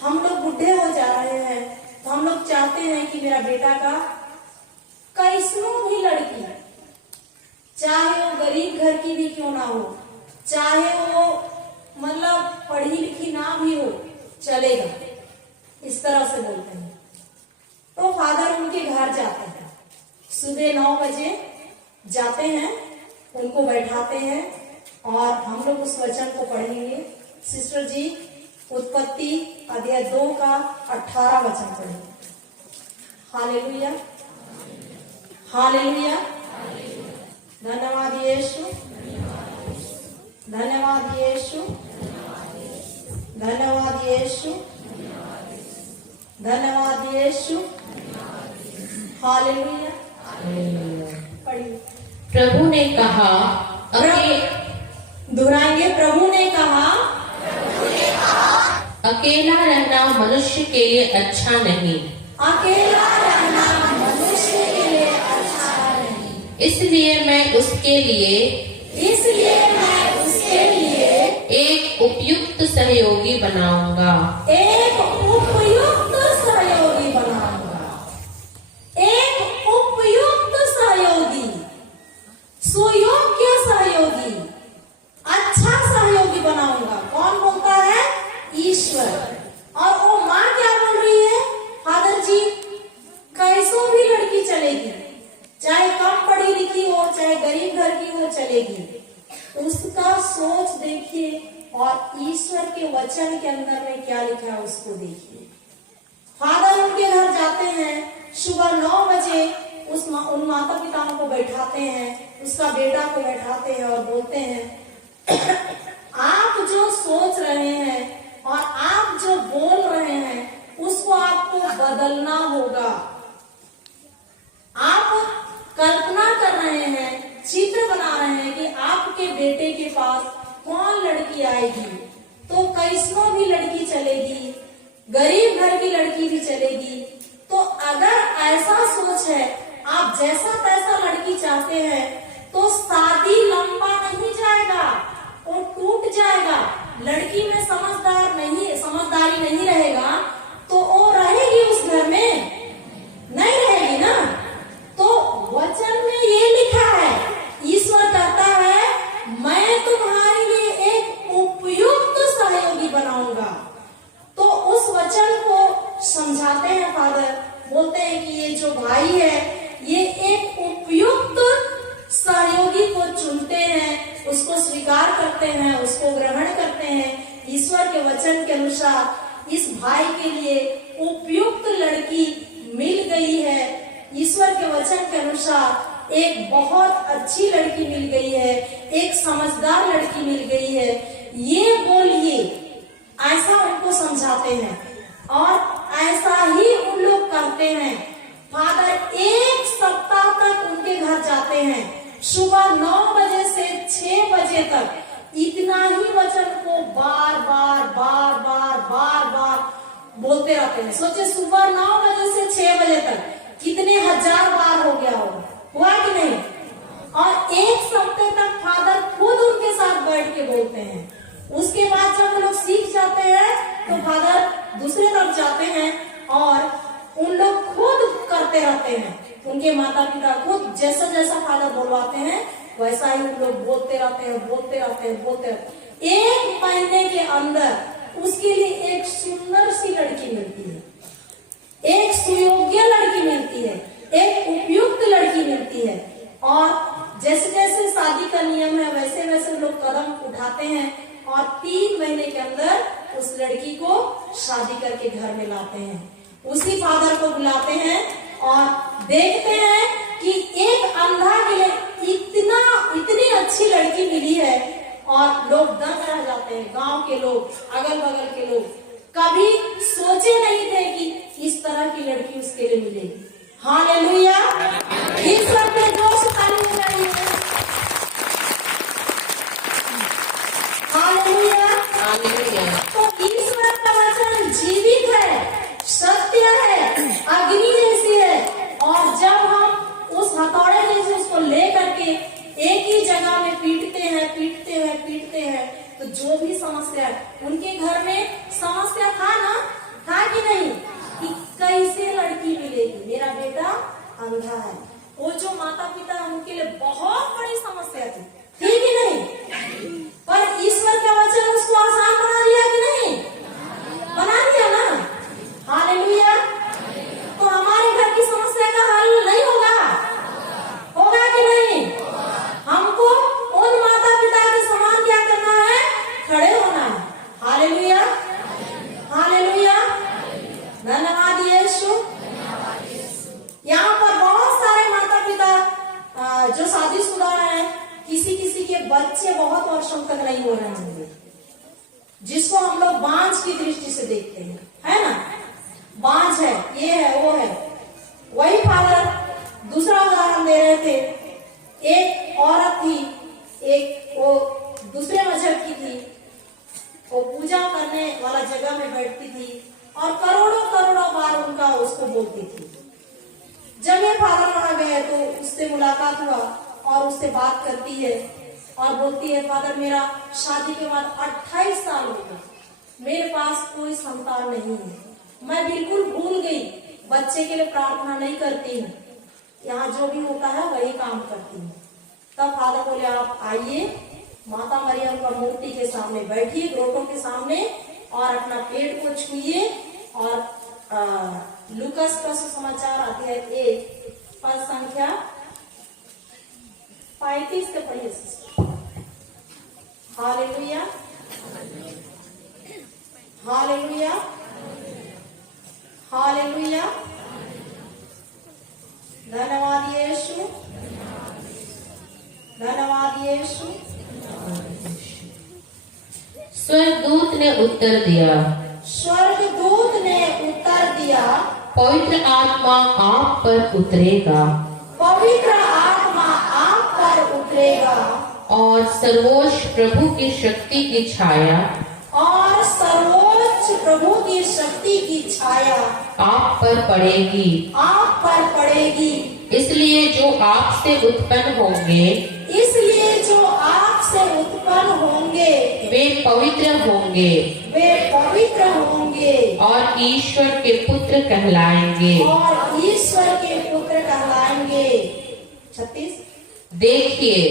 हम लोग बूढ़े हो जा रहे हैं, तो हम लोग चाहते हैं कि मेरा बेटा का कैसनो भी लड़की, चाहे वो गरीब घर की भी क्यों ना हो, चाहे वो मतलब पढ़ी लिखी ना भी हो, चलेगा, इस तरह से बोलते हैं। तो फादर उनके घर जाते हैं, सुबह 9 बजे जाते हैं, उनको बैठाते हैं और हम लोग उस वचन को पढ़ेंगे। सिस्टर जी उत्पत्ति अध्याय 2 का 18 वचन पढ़ेंगे। हालेलुया, हालेलुया, धन्यवाद यीशु, धन्यवाद यीशु, धन्यवाद यीशु, धन्यवाद यीशु, हालेलुया। पढ़िए। प्रभु ने कहा, दोहराएंगे। प्रभु ने कहा अकेला रहना मनुष्य के लिए अच्छा नहीं, अकेला रहना मनुष्य के लिए अच्छा नहीं, इसलिए मैं उसके लिए एक उपयुक्त सहयोगी बनाऊंगा, एक उपयुक्त सहयोगी बनाऊंगा, एक उपयुक्त सहयोगी, सुयोग्य सहयोगी, अच्छा सहयोगी बनाऊंगा। कौन बोलता है? ईश्वर। और वो माँ क्या बोल रही है? फादर जी कैसो भी लड़की चलेगी, चाहे कम पढ़ी लिखी हो, चाहे गरीब घर की हो, चलेगी। उसका सोच देखिए और ईश्वर के वचन के अंदर में क्या लिखा है उसको देखिए। फादर उनके घर जाते हैं, सुबह 9 बजे उन माता पिताओं को बैठाते हैं, उसका बेटा को बैठाते हैं और बोलते हैं आप जो सोच रहे हैं और आप जो बोल रहे हैं उसको आपको बदलना होगा। आप कल्पना कर रहे हैं, चित्र बना रहे हैं कि आपके बेटे के पास कौन लड़की आएगी, तो कैसनो भी लड़की चलेगी, गरीब घर की लड़की भी चलेगी। तो अगर ऐसा सोच है, आप जैसा तैसा लड़की चाहते हैं, तो शादी लंबा नहीं जाएगा, वो टूट जाएगा। लड़की में समझदारी नहीं रहेगा, तो वो रहेगी उस घर में? नहीं रहेगी ना। तो वचन में ये लिखा है, ईश्वर कहता है मैं तुम्हारे लिए एक उपयुक्त सहयोगी बनाऊंगा। तो उस वचन को समझाते हैं फादर, बोलते हैं कि ये जो भाई है ये एक उपयुक्त सहयोगी को चुनते हैं, उसको स्वीकार करते हैं, उसको ग्रहण करते हैं। ईश्वर के वचन के अनुसार इस भाई के लिए उपयुक्त लड़की मिल गई है। ईश्वर के वचन के अनुसार एक बहुत अच्छी लड़की मिल गई है, एक समझदार लड़की मिल गई है। ये बोलिए, ऐसा उनको समझाते हैं और ऐसा ही उन लोग करते हैं। फादर 1 सप्ताह तक उनके घर जाते हैं, सुबह 9 बजे से 6 बजे तक इतना ही वचन को बार बार बोलते रहते हैं। सोचे सुबह 9 बजे से 6 बजे तक कितने हजार बार हो गया होगा, हुआ कि नहीं? और 1 सप्ताह तक फादर खुद उनके साथ बैठ के बोलते हैं। उसके बाद जब वो लोग सीख जाते हैं तो फादर दूसरे तरफ जाते हैं और उन लोग खुद करते रहते हैं। उनके माता पिता खुद जैसा जैसा फादर बोलवाते हैं वैसा ही उन लोग बोलते रहते हैं। 1 महीने के अंदर उसके लिए एक सुंदर सी लड़की मिलती है, एक सुयोग्य लड़की मिलती है, एक उपयुक्त लड़की मिलती है। और जैसे जैसे शादी का नियम है वैसे वैसे लोग कदम उठाते हैं और 3 महीने के अंदर उस लड़की को शादी करके घर में लाते हैं। उसी फादर को बुलाते हैं और देखते हैं कि अंधा के लिए इतनी अच्छी लड़की मिली है और लोग दंग रह जाते हैं। गांव के लोग, अगल बगल के लोग कभी सोचे नहीं थे कि इस तरह की लड़की उसके लिए मिलेगी। हालेलुया, ईश्वर के जोश ताली बजाइए। Hallelujah, hallelujah. तो ईश्वर का वचन जीवित है, सत्य है, अग्नि जैसी है। और जब हम उस हथौड़े जैसे उसको ले करके एक ही जगह में पीटते हैं, तो जो भी समस्या, उनके घर में समस्या था कि नहीं, कि कैसे लड़की मिलेगी, मेरा बेटा अंधा है। वो जो माता पिता उनके लिए बहुत बड़ी समस्या थी कि नहीं? पर ईश्वर का वचन उसको आसान बना दिया कि नहीं? बना दिया ना। हालेलुया। तो हमारे घर की समस्या का हल नहीं होगा कि नहीं? हमको उन माता पिता के समान क्या करना है? खड़े होना है। हालेलुया, हालेलुया, धन्यवाद यीशु। यहाँ पर बहुत सारे माता पिता जो शादीशुदा हैं, किसी के बच्चे बहुत वर्षों तक नहीं हो रहे होंगे, जिसको हम लोग बांझ की दृष्टि से देखते हैं, है ना? बांझ है, ये है, वो है। वही फादर दूसरा उदाहरण दे रहे थे। एक औरत थी, एक वो दूसरे मजहब की थी, वो पूजा करने वाला जगह में बैठती थी और करोड़ों बार उनका उसको बोलती थी। जब ये फादर वहां गए तो उससे मुलाकात हुआ और उससे बात करती है और बोलती है, फादर मेरा शादी के बाद 28 साल हो गए, मेरे पास कोई संतान नहीं है, मैं बिल्कुल भूल गई, बच्चे के लिए प्रार्थना नहीं करती हूँ, यहाँ जो भी होता है वही काम करती हूँ। तब फादर बोले, आप आइए, माता मरियम का मूर्ति के सामने बैठिए, ग्रोटों के सामने, और अपना पेट को छुइए और लूकास का सुसमाचार अध्याय 1 पद संख्या 35 के पढ़िए। हालेलुया, हालेलुया, हालेलुया, धन्यवाद यीशु, धन्यवाद यीशु। स्वर्गदूत ने उत्तर दिया, स्वर्गदूत ने उत्तर दिया, पवित्र आत्मा आप पर उतरेगा, पवित्र आत्मा आप पर उतरेगा, और सर्वोच्च प्रभु की शक्ति की छाया, और सर्वोच्च प्रभु की शक्ति की छाया आप पर पड़ेगी, आप पर पड़ेगी। इसलिए जो आपसे उत्पन्न होंगे, इसलिए जो आपसे उत्पन्न होंगे, वे पवित्र होंगे, वे पवित्र होंगे, और ईश्वर के पुत्र कहलाएंगे, और ईश्वर के पुत्र कहलाएंगे। 36। देखिए,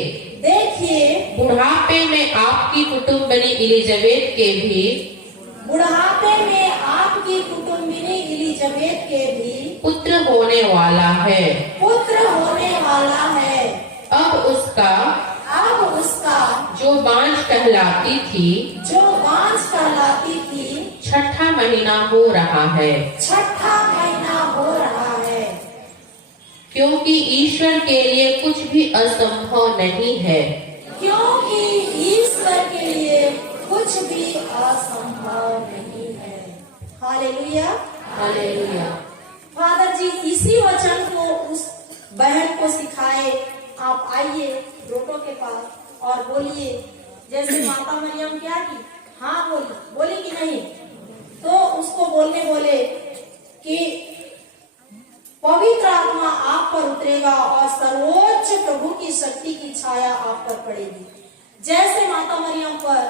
देखिए, बुढ़ापे में आपकी कुटुम्बिनी इलिजाबेथ के भी, बुढ़ापे में आपकी कुटुम्बिनी इलिजाबेथ के भी पुत्र होने वाला है, पुत्र होने वाला है। अब उसका जो बांझ कहलाती थी, जो बांझ कहलाती थी, 6ठा महीना हो रहा है, 6ठा महीना हो रहा है, क्योंकि ईश्वर के लिए कुछ भी असंभव नहीं है, क्योंकि ईश्वर के लिए कुछ भी असंभव नहीं है। Hallelujah, hallelujah. फादर जी इसी वचन को उस बहन को सिखाए। आप आइए रोटो के पास और बोलिए, जैसे माता मरियम क्या की, हाँ बोली कि नहीं, तो उसको बोले कि पवित्र आत्मा आप पर उतरेगा और सर्वोच्च प्रभु की शक्ति की छाया आप पर पड़ेगी। जैसे माता मरियम पर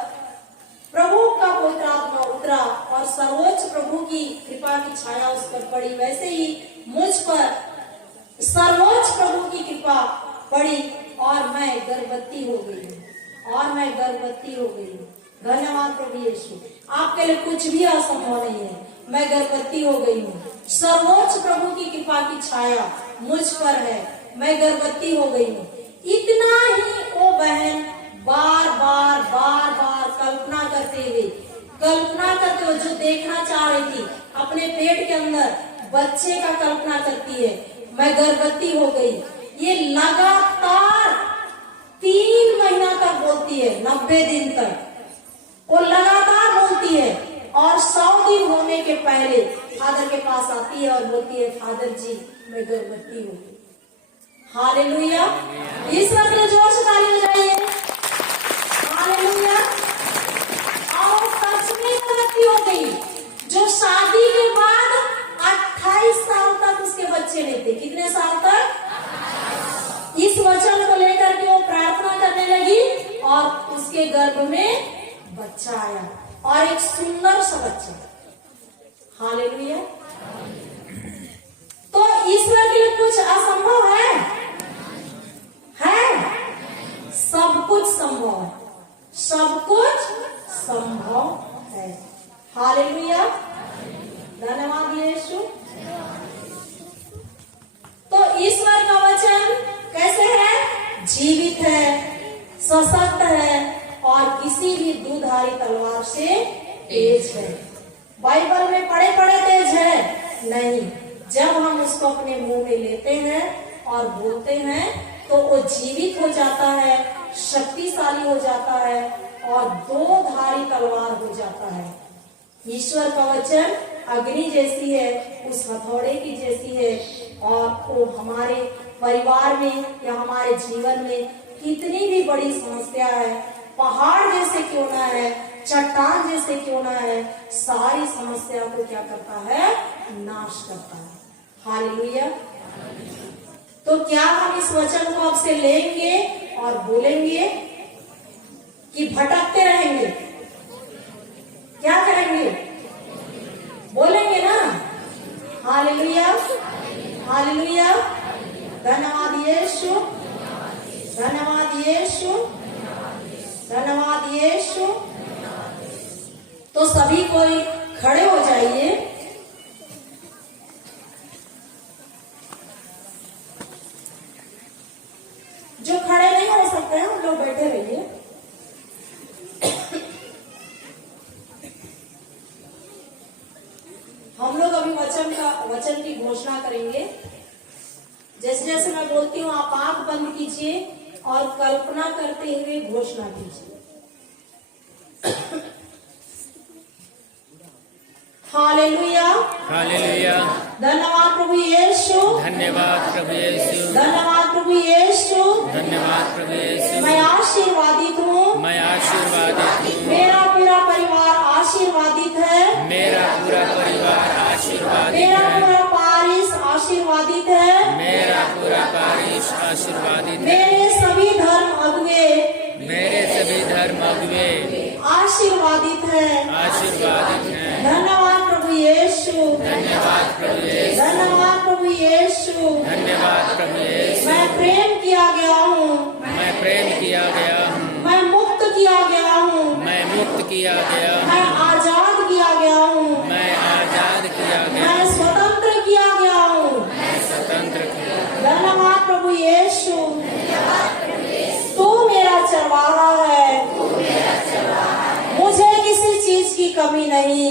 प्रभु का पवित्र आत्मा उतरा और सर्वोच्च प्रभु की कृपा की छाया उस पर पड़ी, वैसे ही मुझ पर सर्वोच्च प्रभु की कृपा पड़ी और मैं गर्भवती हो गई हूँ। धन्यवाद प्रभु यीशु, आपके लिए कुछ भी असंभव नहीं है। मैं गर्भवती हो गई हूँ, सर्वोच्च प्रभु की कृपा की छाया मुझ पर है, मैं गर्भवती हो गई हूँ। इतना ही वो बहन बार बार कल्पना करते हुए जो देखना चाह रही थी, अपने पेट के अंदर बच्चे का कल्पना करती है। मैं गर्भवती हो गई, ये लगातार 3 महीना तक बोलती है, 90 दिन तक वो लगातार बोलती है। और 100 दिन होने के पहले फादर के पास आती है और बोलती है, फादर जी मैं गर्भवती हूँ। हालेलुया, ईश्वर के लिए जोर से ताली बजाइए। हालेलुया। और सच में गर्भवती हो गई, जो शादी के बाद 28 साल तक उसके बच्चे नहीं थे। कितने साल तक? इस वचन को लेकर के वो प्रार्थना करने लगी और उसके गर्भ में बच्चा आया, और एक सुंदर सा बच्चा। हालेलुया। तो ईश्वर के लिए कुछ असंभव है? सब कुछ संभव है, सब कुछ संभव है। हालेलुया, धन्यवाद यीशु। तो ईश्वर का वचन कैसे है? जीवित है, सशक्त है और किसी भी दुधारी तलवार से तेज है। बाइबल में पढ़े पढ़े तेज है नहीं, जब हम उसको अपने मुंह में लेते हैं और बोलते हैं तो वो जीवित हो जाता है, शक्तिशाली हो जाता है और 2 धारी तलवार हो जाता है। ईश्वर का वचन अग्नि जैसी है, उस हथौड़े की जैसी है, और वो हमारे परिवार में या हमारे जीवन में कितनी भी बड़ी समस्या है, पहाड़ जैसे क्यों ना है, चट्टान जैसे क्यों ना है, सारी समस्या को क्या करता है? नाश करता है। हालेलुया। तो क्या हम इस वचन को अब से लेंगे और बोलेंगे कि भटकते रहेंगे? क्या करेंगे? बोलेंगे ना? Hallelujah, hallelujah. धन्यवाद यीशु, धन्यवाद यीशु, धन्यवाद यीशु। तो सभी कोई खड़े हो जाइए। जो खड़े नहीं हो सकते हैं उन लोग बैठे रहिए। हम लोग अभी वचन की घोषणा करेंगे। जैसे जैसे मैं बोलती हूँ आप आंख बंद कीजिए और कल्पना करते हुए घोषणा कीजिए। Hallelujah, hallelujah. धन्यवाद प्रभु यीशु, धन्यवाद प्रभु यीशु, धन्यवाद प्रभु यीशु। धन्यवाद प्रभु यीशु। मैं आशीर्वादित हूँ, मैं आशीर्वादित हूँ, मेरा पूरा परिवार आशीर्वादित है, मेरा पूरा परिवार आशीर्वादित मेरा है, पूरा पारिश आशीर्वादित है, मेरा पूरा पारिश आशीर्वादित है, मेरे सभी धर्म अगुवे मेरे सभी धर्म अगुवे आशीर्वादित है। आशीर्वादित हैं। धन्यवाद प्रभु यीशु, धन्यवाद प्रभु यीशु, धन्यवाद प्रभु यीशु। धन्यवाद प्रभु यीशु। मैं प्रेम किया गया हूँ, मैं प्रेम किया गया हूँ, मैं मुक्त किया गया हूँ, मैं मुक्त किया गया हूँ, मैं आजाद किया गया हूँ, मैं आजाद किया गया मैं हूँ, स्वतंत्र किया गया हूँ। मैं स्वतंत्र किया। धन्यवाद प्रभु यीशु। तू मेरा चरवाहा है, मुझे किसी चीज की कमी नहीं,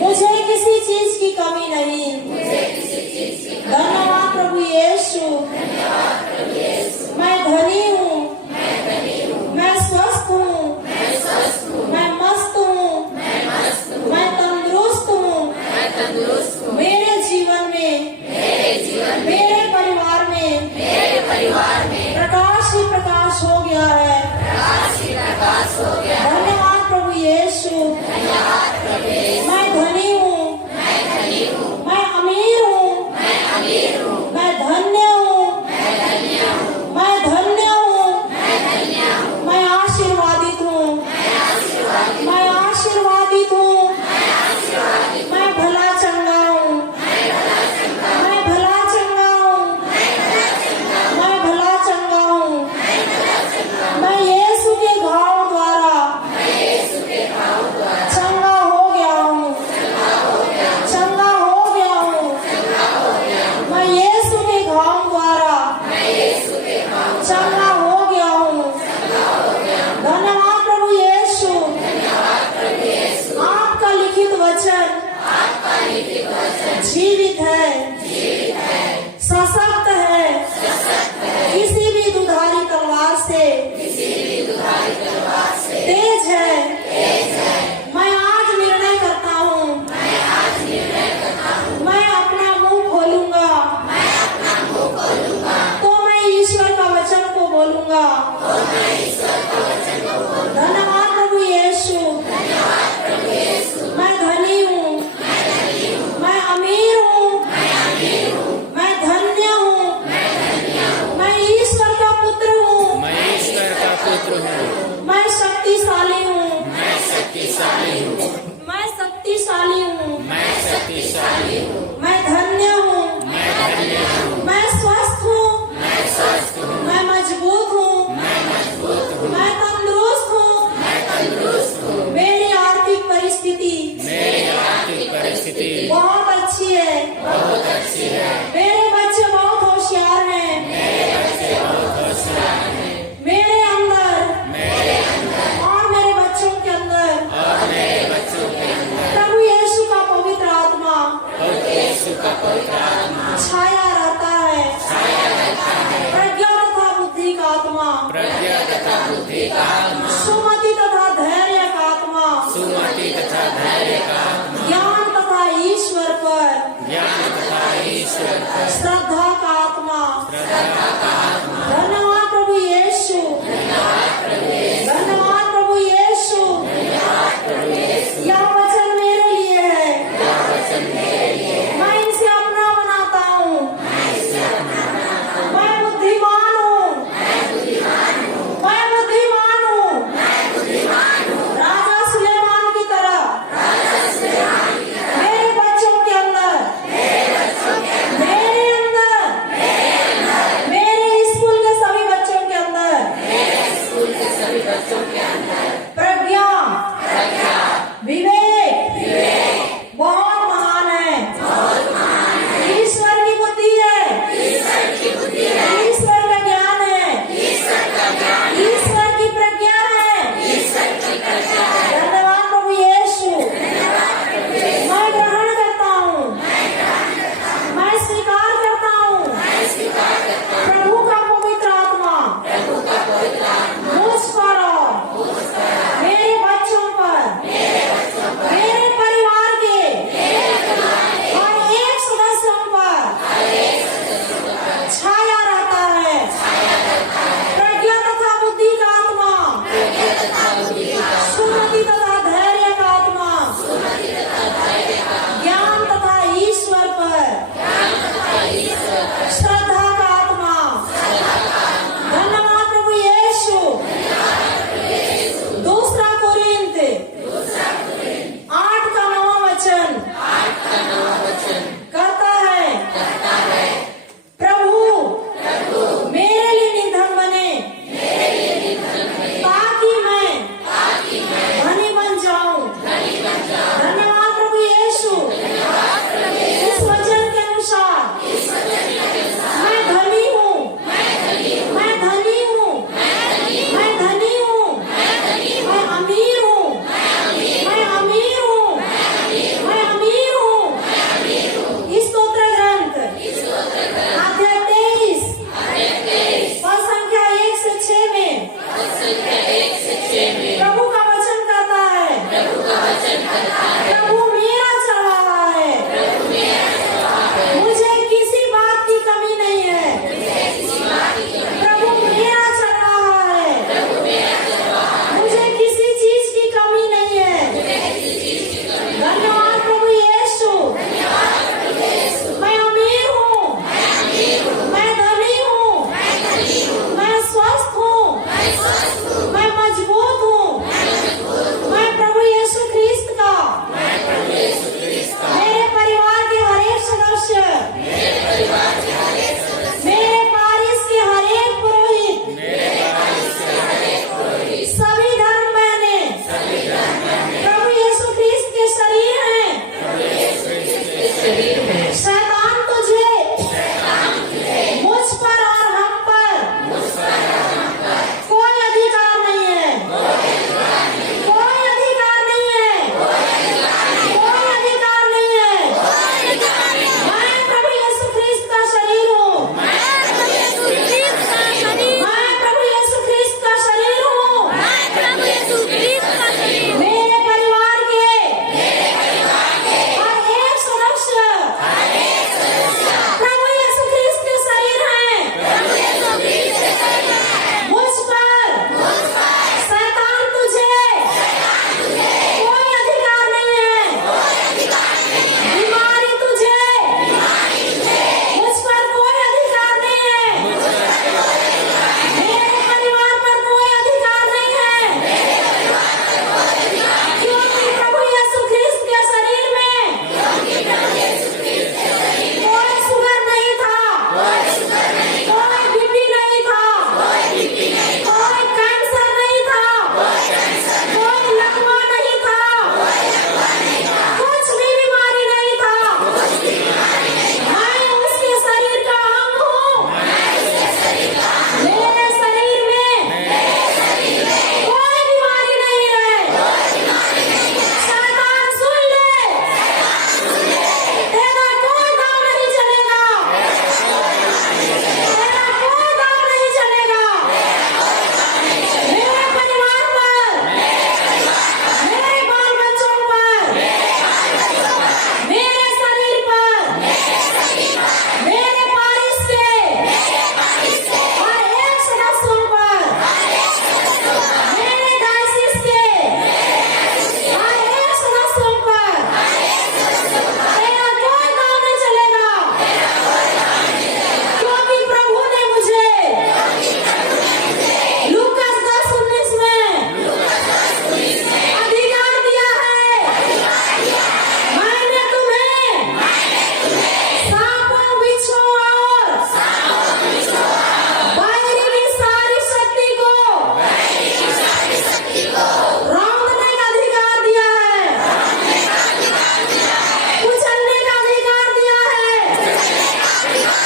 मुझे किसी चीज की कमी नहीं। धन्यवाद प्रभु यीशु। मैं धनी हूँ, मैं स्वस्थ हूँ, मैं मस्त हूँ, मैं तंदुरुस्त हूँ। मेरे जीवन में, मेरे परिवार में प्रकाश ही प्रकाश हो गया है। धन्यवाद प्रभु यीशु। मैं धनी हूँ, मैं अमीर हूँ, मैं धन्य हूँ, मैं धन्य हूँ, मैं आशीर्वादित हूँ, मैं आशीर्वादित हूँ, मैं भला चंगा हूँ, मैं भला चंगा हूँ, मैं भला चंगा हूँ। मैं यीशु के घाव द्वारा सशक्त है किसी भी दुधारी तलवार से तेज है मैं आज निर्णय करता हूँ मैं अपना मुंह खोलूंगा तो मैं ईश्वर का वचन को बोलूंगा धन्यवाद प्रभु यीशु मैं धनी हूँ मैं अमीर हूँ मैं धन्य हूँ मैं ईश्वर का पुत्र हूँ मैं ईश्वर का पुत्र हूँ मैं शक्तिशाली हूँ मैं शक्तिशाली हूँ मैं शक्तिशाली हूँ मैं शक्तिशाली हूँ मैं धन्य हूँ मैं धन्य हूँ मैं स्वस्थ हूँ मैं स्वस्थ हूँ मैं मजबूत हूँ मैं मजबूत हूँ मैं तंदुरुस्त हूँ मैं तंदुरुस्त हूँ मेरी आर्थिक परिस्थिति मेरी आर्थिक परिस्थिति बहुत अच्छी है बहुत अच्छी है मेरे बच्चे बहुत होशियार हैं मेरे बच्चे बहुत होशियार हैं मेरे अंदर और मेरे बच्चों के अंदर और मेरे बच्चों के अंदर प्रभु यीशु का पवित्र आत्मा और यीशु का पवित्र आत्मा छाया रहता है प्रज्ञा तथा बुद्धि का आत्मा प्रज्ञा तथा बुद्धि का आत्मा सुमति तथा धैर्य का आत्मा सुमति तथा धैर्य का आत्मा ज्ञान तथा ईश्वर पर ज्ञान तथा ईश्वर पर श्रद्धा का आत्मा श्रद्धा का आत्मा धन्यवाद प्रभु यीशु धन्यवाद प्रभु यीशु यह वचन मेरे लिए है मैं इसे अपना बनाता हूँ मैं बुद्धिमान हूँ मैं बुद्धिमान हूँ राजा सुलेमान की तरह मेरे बच्चों के अंदर मेरे अंदर मेरे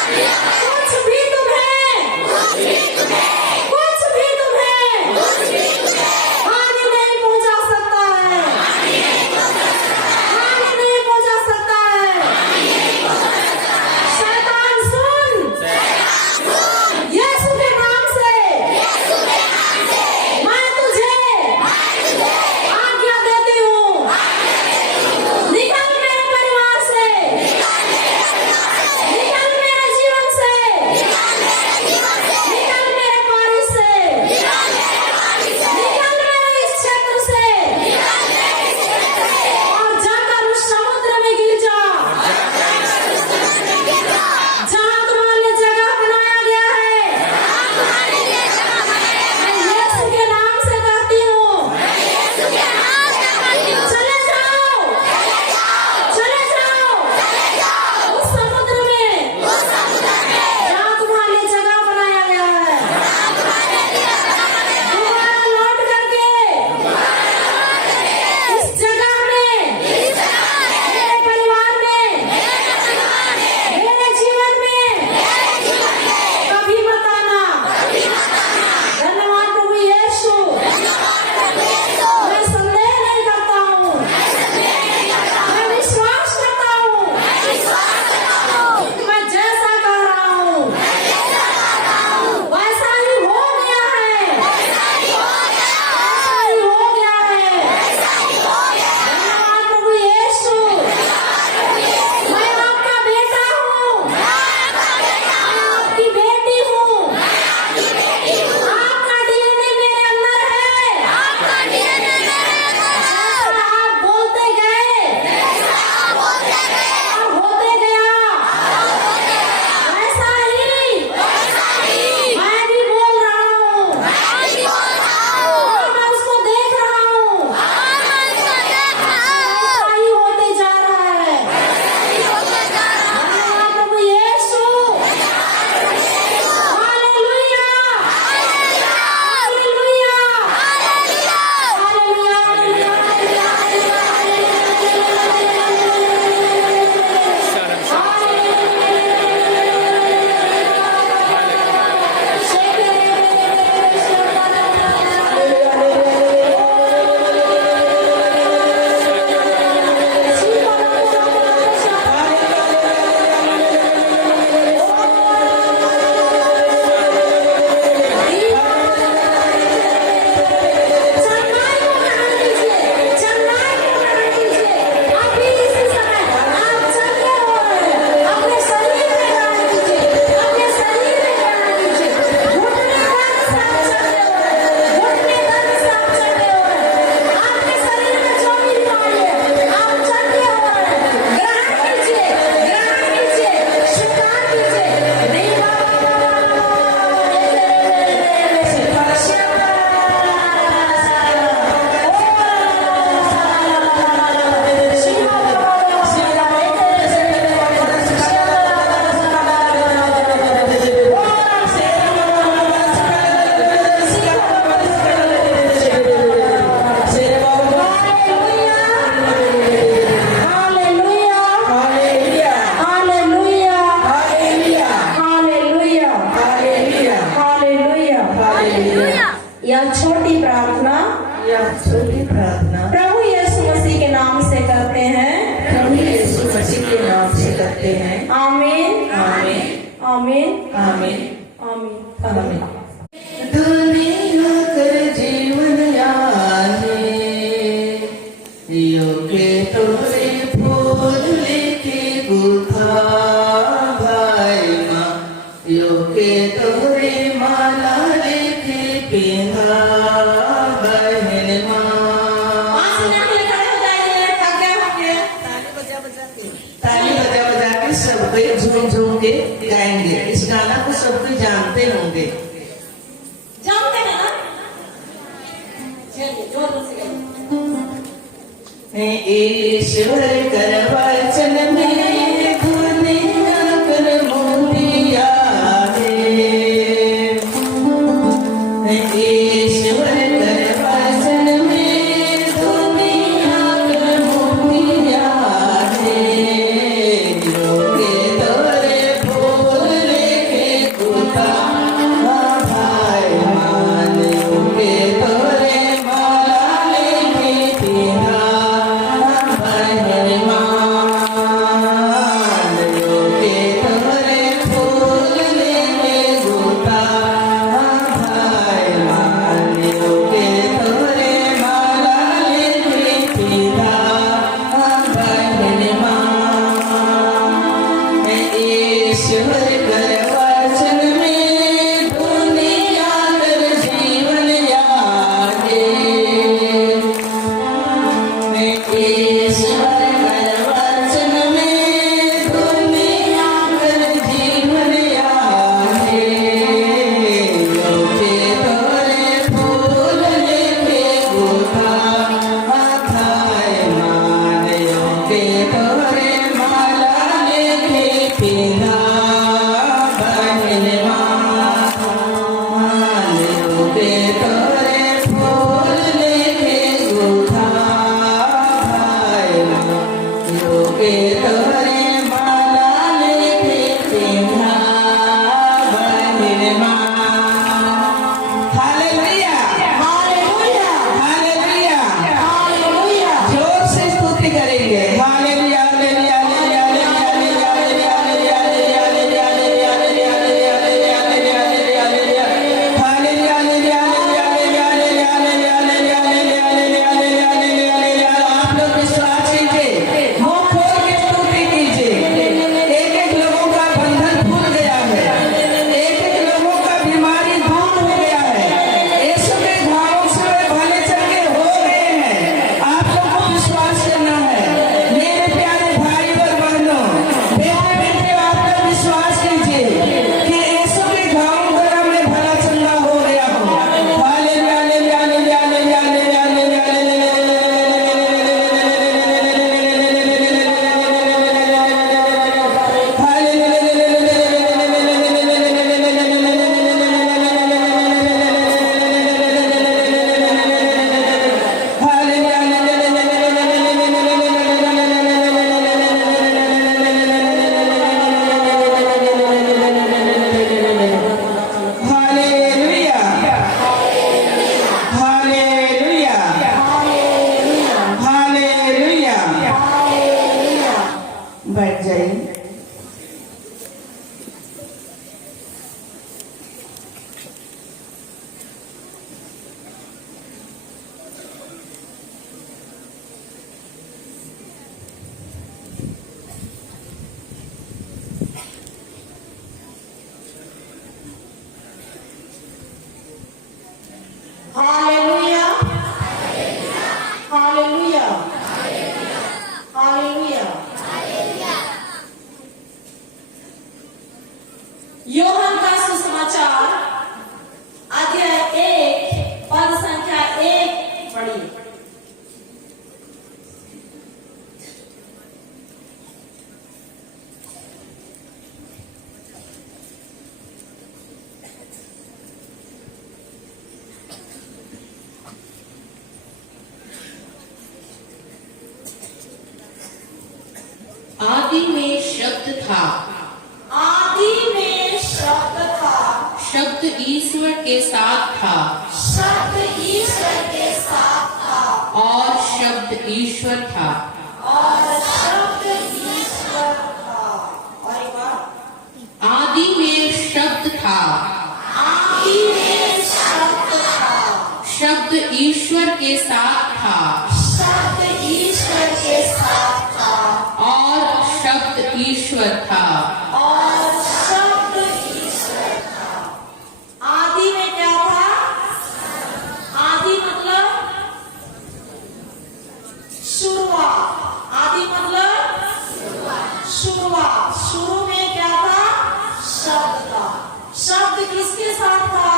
कुछ भी तुम्हें हानि नहीं पहुंचा सकता है। हानि नहीं पहुंचा सकता है। शैतान सुन, यीशु के नाम से मैं तुझे आज्ञा देती हूँ, निकल मेरे परिवार से, निकल मेरे जीवन से, निकल मेरे बारिश से, निकल मेरे इस क्षेत्र से, और जाकर उस समुद्र में गिर जा जहाँ तुम्हारे लिए जगह बनाया गया है। मैं यीशु के नाम से कहती हूँ, चले जाओ उस समुद्र में जहाँ तुम्हारे लिए जगह बनाया गया है। दोबारा लौट करके इस जगह में, मेरे परिवार में, मेरे जीवन में कभी मत आना। धन्यवाद प्रभु यीशु। मैं संदेह नहीं करता हूँ, मैं विश्वास करता हूँ कि मैं जैसा कह रहा हूँ वैसा ही हो गया है। वैसा ही हो गया है। धन्यवाद प्रभु यीशु। मैं आपका बेटा हूँ, आपकी बेटी हूँ। आपका डीएनए मेरे अंदर है। जैसा आप बोलते गए और होते गया, वैसा ही मैं भी बोल रहा हूँ और मैं उसको देख रहा हूँ। ऐसा ही होते जा रहा है। धन्यवाद प्रभु यीशु। हालेलुया, हालेलुया, यह छोटी प्रार्थना प्रभु यीशु मसीह के नाम से करते हैं। आमीन, आमीन, आमीन, आमीन, आमीन। दुनिया कर जीवन आने योगे तोरे फूल लेके गुथा भाई माँ, योगे तोरे माला लेके पिंधा बहन माँ। 5 मिनट के लिए खड़े हो जाइए, थक गए होंगे। ताली बजा बजा के सब कोई झूम झूम के गाएंगे। इस गाना को सब कोई जानते होंगे। जानते हैं ना? चलिए जोर से गाइए। ईश्वर कर वचन में दुनिया कर मोहिया है। ईश्वर कर वचन में दुनिया कर मोहिया है। योगे तोरे फूल हालेलुया, हालेलुया, हालेलुया। योहन का सुसमाचार अध्याय 1 पद संख्या 1 पढ़िए। आदि में शब्द था, आदि में शब्द था, शब्द ईश्वर के साथ था, शब्द ईश्वर के साथ था, और शब्द ईश्वर था। और शब्द ईश्वर था। और एक बार, आदि में शब्द था, आदि में शब्द था, शब्द ईश्वर के साथ था, शब्द ईश्वर के साथ था, और शब्द ईश्वर था। और शब्द ईश्वर था। आदि में क्या था? आदि मतलब शुरुआत। आदि मतलब शुरुआत। शुरू में क्या था? शब्द था। शब्द किसके साथ था?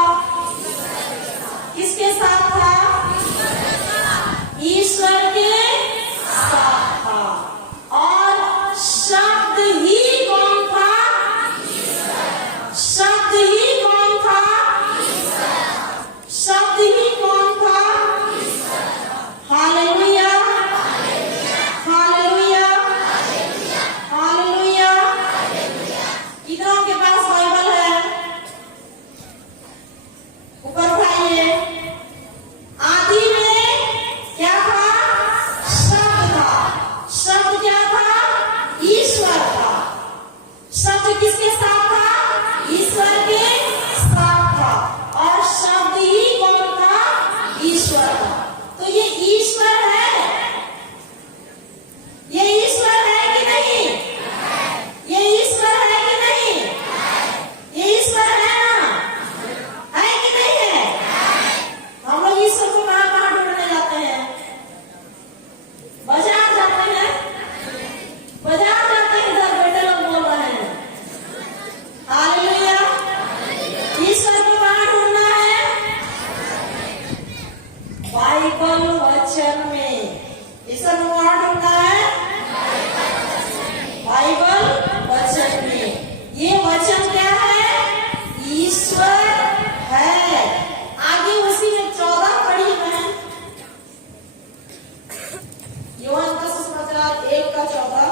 किसके साथ था? ईश्वर के साथ था। और शब्द ही कौन था? शब्द ही कौन था? शब्द ही कौन था? Hallelujah, hallelujah, hallelujah. कितनों के पास बाइबल है? ऊपर उठाइए। आदि में क्या था? शब्द था। शब्द क्या था? ईश्वर था। शब्द किसके साथ था? ईश्वर के साथ था। और शब्द ही कौन था? ईश्वर था। तो ये ईश्वर है। ये ईश्वर है कि नहीं? ये ईश्वर है कि नहीं? ये ईश्वर है ना? है कि नहीं है? हम लोग ईश्वर को कहाँ कहाँ ढूंढने जाते हैं? बाजार जाते हैं, बाजार जाते हैं। इधर बेटे लोग बोल रहे हैं हालेलुया। ईश्वर को कहाँ ढूंढना है? बाइबल वचन में। ईश्वर को कहाँ ढूंढना है? बाइबल वचन में। ये वचन क्या है? ईश्वर है। आगे उसी में 14 पढ़ी है। योहन का सुसमाचार 1 का 14।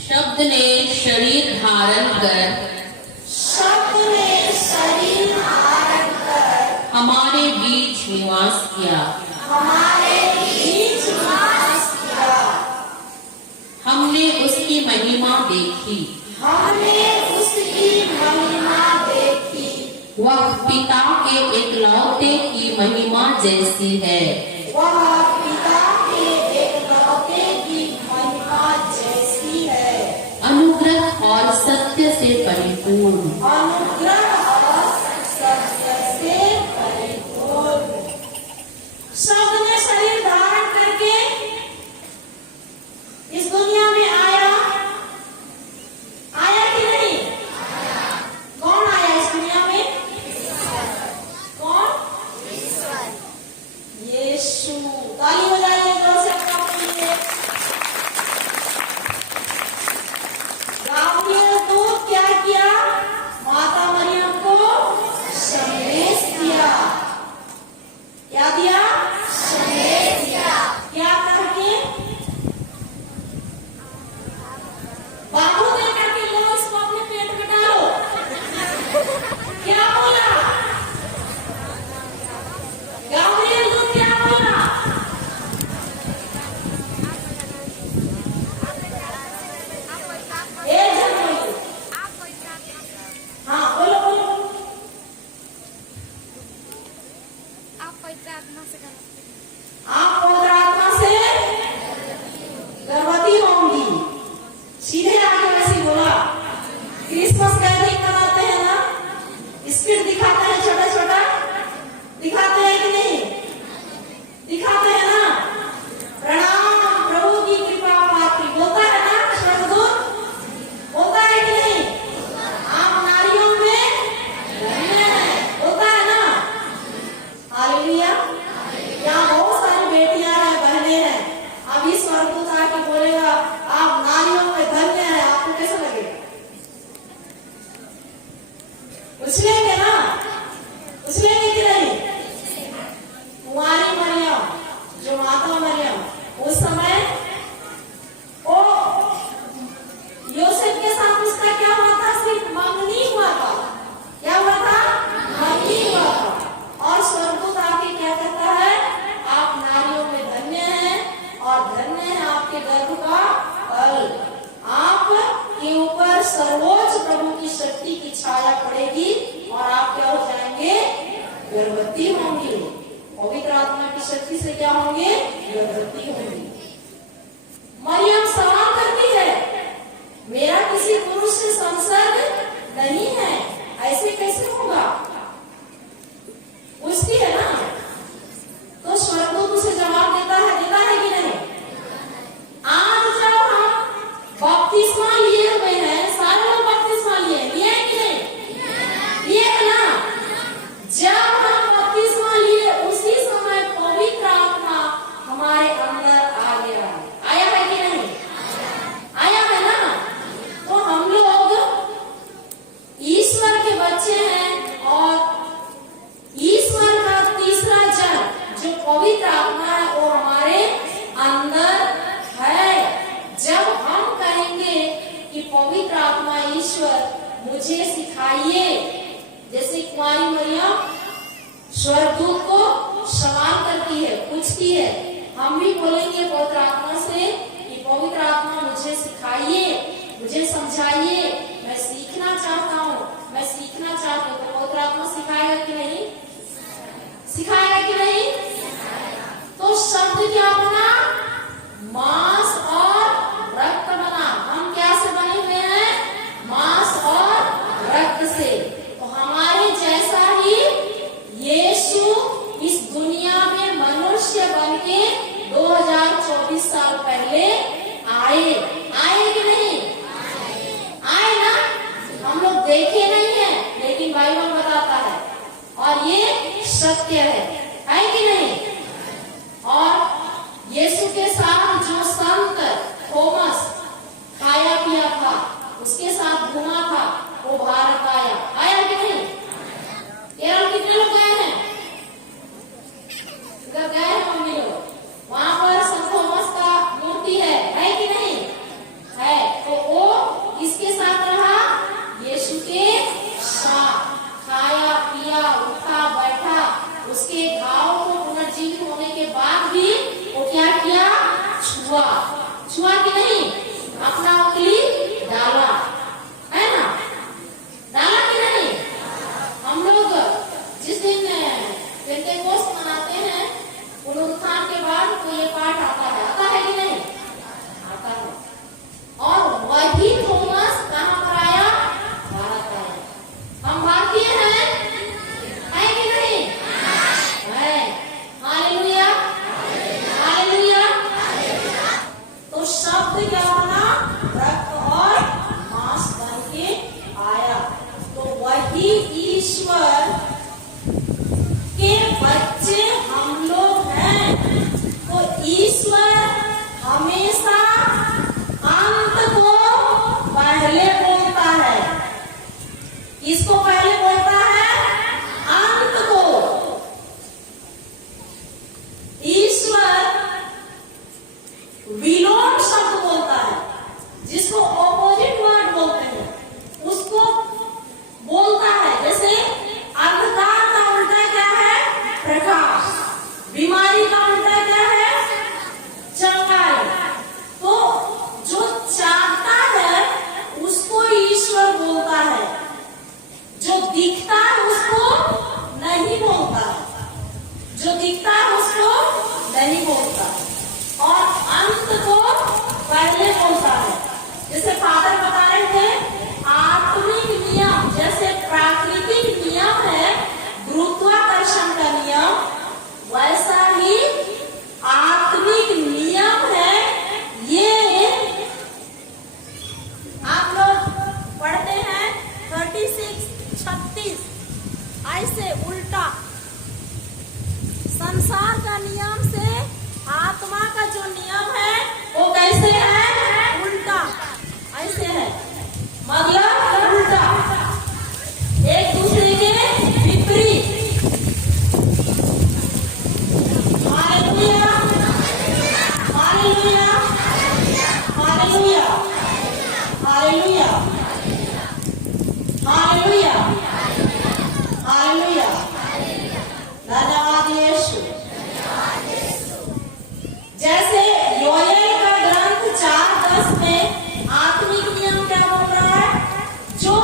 शब्द ने शरीर धारण कर शब्द ने शरीर धारण कर हमारे बीच निवास किया। हमारे बीच निवास किया। हमने उसकी महिमा देखी, हमने उसकी महिमा देखी। वह पिता के एकलौते की महिमा जैसी है। वह पिता के एकलौते की महिमा जैसी है। अनुग्रह और सत्य से परिपूर्ण। अनुग्रह और सत्य से परिपूर्ण। शब्द ने शरीर धारण करके इस दुनिया में आया। आया कि नहीं? कौन आया इस दुनिया में? कौन? यीशु। ताली बजाइए जोर से अपने लिए। गाब्रिएल दूत क्या किया? माता और धन्य है आपके गर्भ का फल। आप के ऊपर सर्वोच्च प्रभु की शक्ति की छाया पड़ेगी और आप क्या हो जाएंगे? गर्भवती होंगे। पवित्र आत्मा की शक्ति से क्या होंगे? गर्भवती होंगे। मरियम सवाल करती है, मेरा किसी पुरुष से संसर्ग नहीं है, ऐसे कैसे होगा? पूछती है ना, तो स्वर्गदूत उसे जवाब देता है कि नहीं? आज जब हम बपतिस्मा लिए हुए हैं, सारे लोग बपतिस्मा लिए कि नहीं? लिए है ना? जब हम बपतिस्मा लिए उसी समय पवित्र आत्मा हमारे अंदर आ गया। आया है कि नहीं? आया है ना? तो हम लोग ईश्वर के बच्चे हैं और ईश्वर का तीसरा जन जो पवित्र आत्मा है वो हमारे अंदर है। जब हम कहेंगे कि पवित्र आत्मा ईश्वर मुझे सिखाइए, जैसे कुमारी मरियम स्वर्गदूत को सवाल करती है, पूछती है, हम भी बोलेंगे पवित्र आत्मा से कि पवित्र आत्मा मुझे सिखाइए, मुझे समझाइए, मैं सीखना चाहता हूँ, मैं सीखना चाहती हूँ। तो पवित्र आत्मा सिखाएगा कि नहीं? सिखाएगा कि नहीं? तो शब्द क्या बना? मांस और रक्त बना। हम क्या से बने हुए हैं? मांस और रक्त से। तो हमारे जैसा ही यीशु इस दुनिया में मनुष्य बनके 2024 साल पहले आए कि नहीं? आए ना? हम लोग देखे नहीं है, लेकिन बाइबल बताता है और ये सत्य है कि नहीं? और यीशु के साथ जो संत थॉमस खाया पिया था, उसके साथ घूमा था, वो भारत आया कि नहीं? केरल कितने लोग गए हैं? अगर गए हैं मम्मी लोग, वहां पर संत थॉमस का मूर्ति है कि नहीं? है। तो वो इसके साथ रहा, यीशु के साथ खाया पिया, उठा बैठा, उसके घाव को पुनर्जीवित होने के बाद भी वो क्या किया? छुआ कि नहीं? अपना उंगली डाला, है ना? डाला कि नहीं? हम लोग जिस दिन पेंटेकोस्त मनाते हैं, पुनरुत्थान के बाद तो ये पाठ आता है कि नहीं? आता है। और वही थॉमस कहाँ पर आया? भारत आया। हम भारतीय हैं कि नहीं? है। Hallelujah, hallelujah. तो शब्द क्या बना? रक्त और मांस बन के आया। तो वही ईश्वर के बच्चे हम लोग हैं। तो ईश्वर हमेशा अंत को पहले बोलता है। किसको पहले बोलता है? अंत को। ईश्वर विलोम शब्द बोलता है, जिसको ऑपोजिट वर्ड बोलते हैं, उसको बोलता है। जैसे अंधकार का उल्टा क्या है? प्रकाश। बीमारी का उल्टा क्या है? चंगाई। तो जो चाहता है उसको ईश्वर बोलता है, जो दिखता है उसको नहीं बोलता, जो दिखता है उसको नहीं बोलता, और अंत को पहले बोलता है। जैसे फादर बता रहे थे, आत्मिक नियम जैसे प्राकृतिक नियम है गुरुत्वाकर्षण का नियम, वैसा ही आत्मिक नियम है। ये आप लोग पढ़ते हैं 36 ऐसे उल्टा। संसार का नियम से आत्मा का जो नियम है वो कैसे है? उल्टा। ऐसे है, मतलब उल्टा, एक दूसरे के विपरीत। Hallelujah, hallelujah, hallelujah, hallelujah, hallelujah, hallelujah. धन्यवाद यीशु। जैसे योएल का ग्रंथ 4:10 में आत्मिक नियम क्या बोल रहा है? जो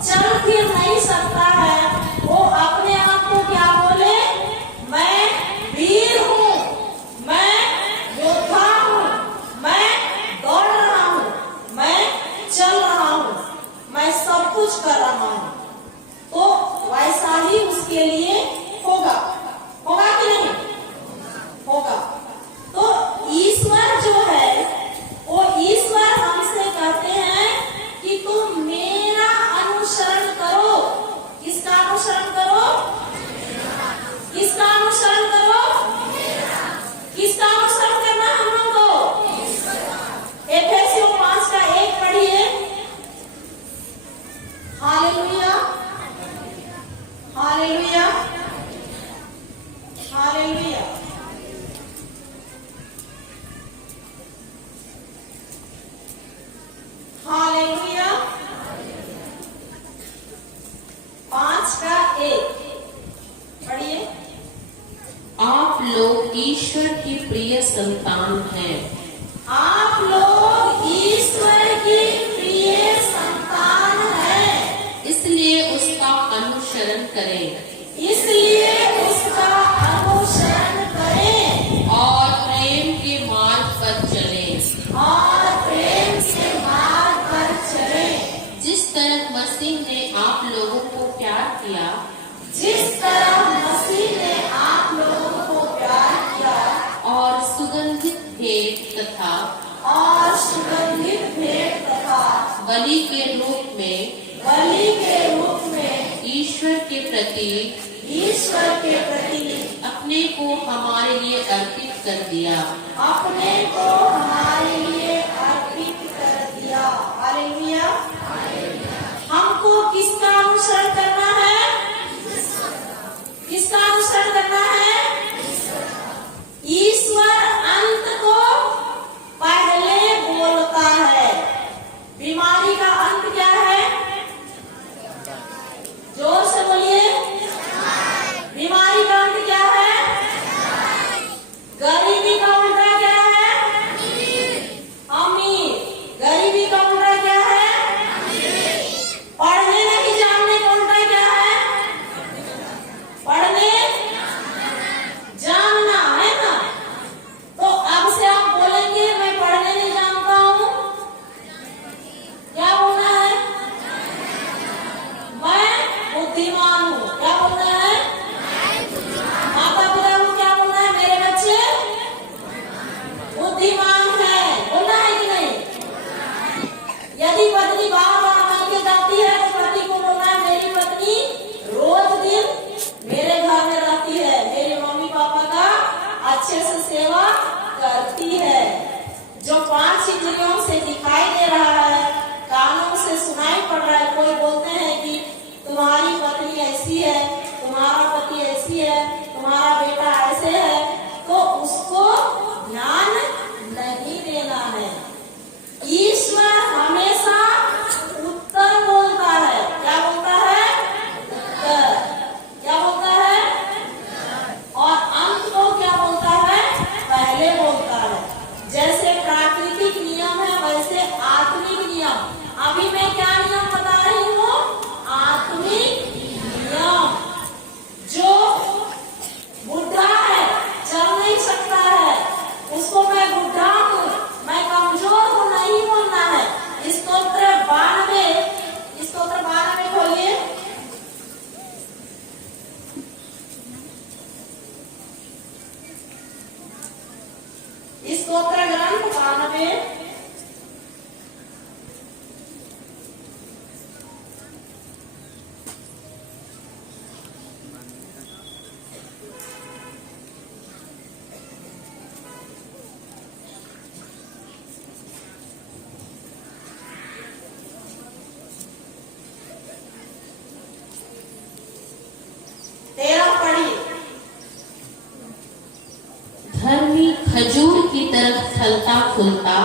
चल फिर नहीं सकता है वो अपने आप को क्या बोले? मैं वीर हूँ, मैं योद्धा हूँ, मैं दौड़ रहा हूँ, मैं चल रहा हूँ, मैं सब कुछ कर रहा हूँ। तो वैसा ही उसके लिए होगा, होगा कि नहीं? होगा। तो ईश्वर जो है वो ईश्वर हमसे कहते हैं कि तुम मेरा अनुसरण करो। किसका अनुसरण करो? किसका अनुसरण करो? किसका अनुसरण करना है हम लोग को? एफेसियों 5:1 पढ़िए। Hallelujah, hallelujah, hallelujah. हालेलुया 5:1 पढ़िए। आप लोग ईश्वर की प्रिय संतान हैं, आप लोग ईश्वर की प्रिय संतान हैं, इसलिए उसका अनुसरण करें इसलिए उसका अनुसरण करें और प्रेम के मार्ग पर चलें। और प्रेम से मार्ग पर चलें। जिस तरह मसीह ने आप लोगों को प्यार किया, जिस तरह मसीह ने आप लोगों को प्यार किया और सुगंधित भेंट तथा और सुगंधित भेंट तथा बलि के रूप में ईश्वर के प्रति अपने को हमारे लिए अर्पित कर दिया। अपने को हमारे लिए अर्पित कर दिया। हालेलुया। हमको किसका अनुसरण करना है? किसका अनुसरण करना है? ईश्वर अंत को पहले बोलता है। बीमारी का अंत क्या है? जोर से बोलिए। बीमारी का अंत क्या है? गरीबी का उल्टा क्या है? अमीर। गरीबी का उल्टा क्या है? पढ़ने नहीं जानने का उल्टा क्या है? पढ़ने जानना है ना। तो अब से आप बोलेंगे मैं पढ़ने नहीं जानता हूँ। क्या बोलना है? मैं बुद्धिमान हूँ। क्या बोलना है? माता पिता को क्या बोलना है? मेरे बच्चे बुद्धिमान है। बोलना है कि नहीं? यदि पत्नी बार बार मायके जाती है तो पति को बोलना है मेरी पत्नी रोज दिन मेरे घर में रहती है, मेरे मम्मी पापा का अच्छे से सेवा करती है। जो 5 इंद्रियों से दिखाई दे रहा है, कानों से सुनाई पड़ रहा है। कोई बोलते हैं कि तुम्हारी पत्नी ऐसी है, तुम्हारा पति ऐसी है, तुम्हारा बेटा ऐसे है, तो उसको ध्यान नहीं देना है। ईश्वर हमेशा उत्तर बोलता है। क्या बोलता है? उत्तर। क्या बोलता है? और अंत को क्या बोलता है? पहले बोलता है। जैसे प्राकृतिक नियम है वैसे आत्मिक नियम। अभी मैं क्या नियम बता रही हूँ? आत्मिक नियम। जो बुढ़ा है, चल नहीं सकता है, उसको मैं बुढ़ा हूँ, मैं कमजोर हूँ नहीं बोलना है। स्तोत्र 92 खोलिए। स्तोत्र ग्रंथ 92 13 पढ़िए। धर्मी खजूर की तरह फलता फूलता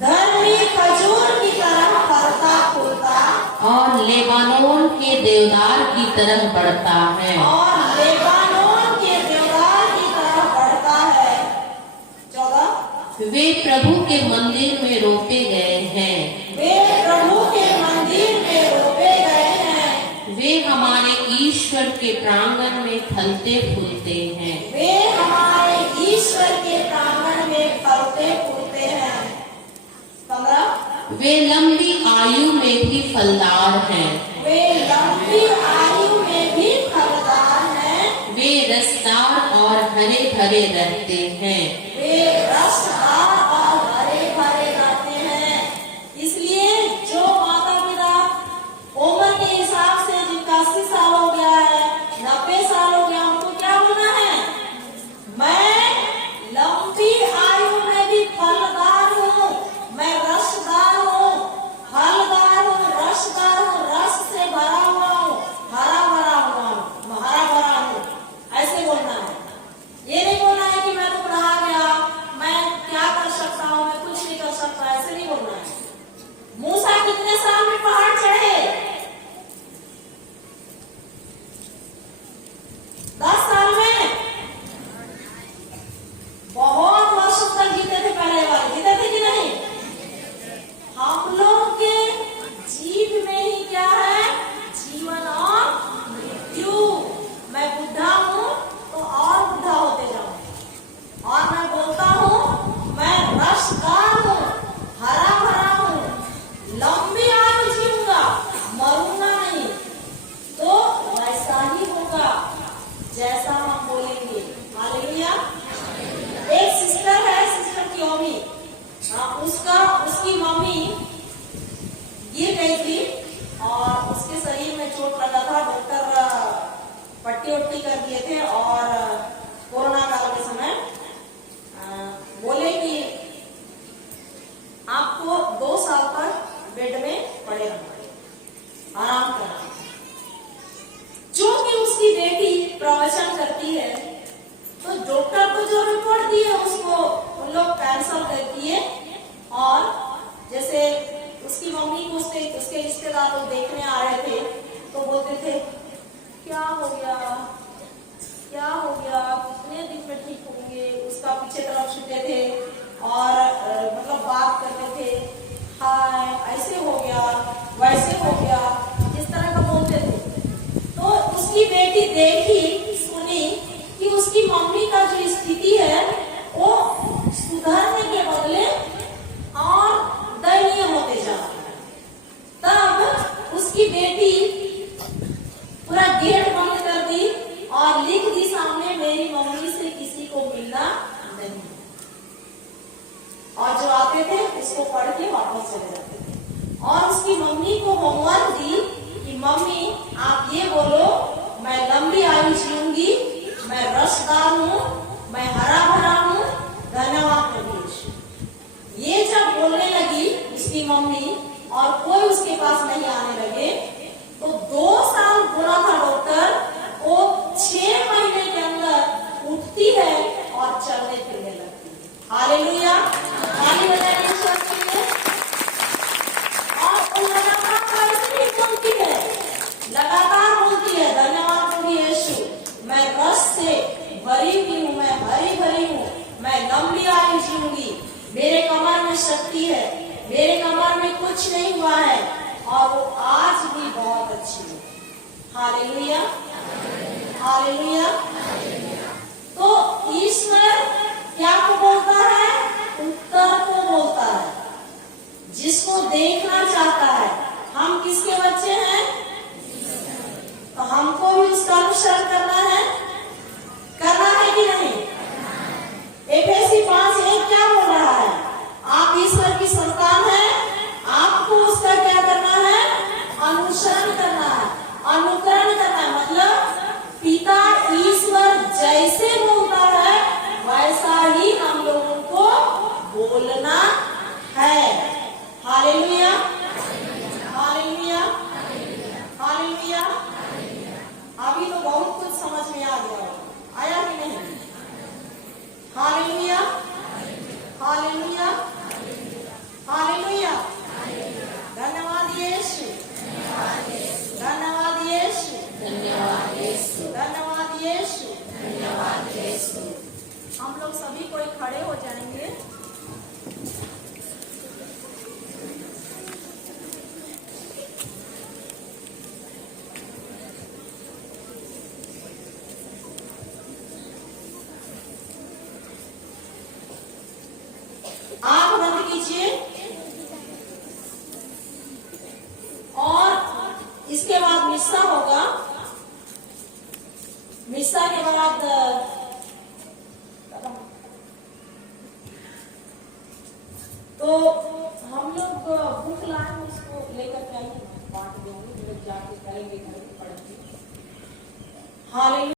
धर्मी खजूर की तरह फलता फूलता और लेबानोन के देवदार की तरह बढ़ता है। और लेबानोन के देवदार की तरह बढ़ता है। 14 वे प्रभु के मंदिर में रोपे गए हैं। वे प्रभु के मंदिर में रोपे गए हैं। वे हमारे ईश्वर के प्रांगण में फलते फूलते हैं। वे हमारे ईश्वर के प्रांगण में फलते फूलते हैं। 15 वे लंबी आयु में भी फलदार हैं। वे लंबी आयु में भी फलदार हैं। वे रसदार और हरे भरे रहते हैं। वे रसदार और हरे भरे रहते हैं। इसलिए जो माता पिता उम्र के हिसाब से जिनका 80 साल हो गया है, 90 साल हो गया, उनको क्या होना है? मैं लंबी आयु में भी फलदार हूँ, मैं रसदार हूँ, फलदार हूँ, रसदार हूँ, रस से भरा हुआ हूँ, हरा भरा हुआ हूँ, हरा भरा हूँ, ऐसे बोलना है। ये नहीं बोलना है कि मैं तो बुढ़ा गया, मैं क्या कर सकता हूँ, मैं कुछ नहीं कर सकता, ऐसे नहीं बोलना है। मूसा कितने साल में पहाड़ चढ़े? 10 साल में। बहुत वर्षों तक जीते थे, पहले वाले जीते थे कि नहीं? हम लोग के जीव में ही क्या है? जीवन और मृत्यु। मैं बुढ़ा हूँ तो और बुढ़ा होते जाऊँ, और मैं बोलता हूँ मैं रसदार हूँ, हरा भरा हूँ, लंबी आयु जीऊंगा, मरूंगा नहीं। तो वैसा ही होगा जैसा हम बोलेंगे। हालेलुया। एक सिस्टर है, सिस्टर क्योमी, उसकी मम्मी गिर गई थी और उसके शरीर में चोट लगा था। डॉक्टर पट्टी उट्टी कर दिए थे और कोरोना काल के समय बोले कि आपको 2 साल तक बेड में पड़े रहना, आराम करना। क्योंकि उसकी बेटी प्रवचन करती है तो डॉक्टर को जो रिपोर्ट दी है उसको उन लोग कैंसल कर दिए। और जैसे उसकी मम्मी को उसके रिश्तेदार लोग देखने आ रहे थे तो बोलते थे क्या हो गया, क्या हो गया, कितने दिन में ठीक होंगे। उसका पीछे तरफ छूटे थे और मतलब बात करते थे, हाय ऐसे हो गया, वैसे हो गया, इस तरह का बोलते थे। तो उसकी बेटी देखी, सुनी कि उसकी मम्मी का जो स्थिति है वो सुधरने के बदले और दयनीय होते जा रहा है। तब उसकी बेटी पूरा गेट बंद कर दी और लिख दी सामने, मेरी मम्मी से किसी को मिलना नहीं। और जो आते थे उसको पढ़ के वापस चले जाते थे। और उसकी मम्मी को होमवर्क दी कि मम्मी आप ये बोलो, मैं लंबी आयु जीऊंगी, मैं रसदार हूँ, मैं हरा भरा हूँ, धन्यवाद प्रभु यीशु। ये जब बोलने लगी उसकी मम्मी और कोई उसके पास नहीं आने लगे तो 2 साल बोला था डॉक्टर, वो 6 महीने के अंदर उठती है और चलने फिरने लगती है। हालेलुया। ताली बजाइए ईश्वर के लिए। और वो लगातार ऐसे ही बोलती है, लगातार बोलती है, धन्यवाद प्रभु यीशु, मैं रस से भरी हुई हूँ, मैं हरी भरी हूँ, मैं लंबी आयु जीऊंगी, मेरे कमर में शक्ति है, मेरे कमर में कुछ नहीं हुआ है और वो आज भी बहुत अच्छी है। Hallelujah, hallelujah. तो ईश्वर क्या को बोलता है? उत्तर को बोलता है, जिसको देखना चाहता है। हम किसके बच्चे हैं? तो हमको भी उसका अनुसरण करना है कि नहीं? एफएसी 5:1 क्या बोल रहा है? आप ईश्वर की संतान हैं, आपको उसका क्या करना है? अनुसरण करना है, अनुकरण करना है। मतलब पिता ईश्वर जैसे बोलता है वैसा ही हम लोगों को बोलना है। Hallelujah, hallelujah, hallelujah. अभी तो बहुत कुछ समझ में आ गया, आया कि नहीं? Hallelujah, hallelujah, hallelujah. धन्यवाद यीशु, धन्यवाद यीशु, धन्यवाद यीशु, धन्यवाद यीशु, धन्यवाद यीशु। हम लोग सभी कोई खड़े हो जाएंगे। तो हम लोग बुक लाए उसको लेकर के आएंगे, बांट देंगे, फिर जाके करेंगे घर में पढ़ेंगे। हालेलुया।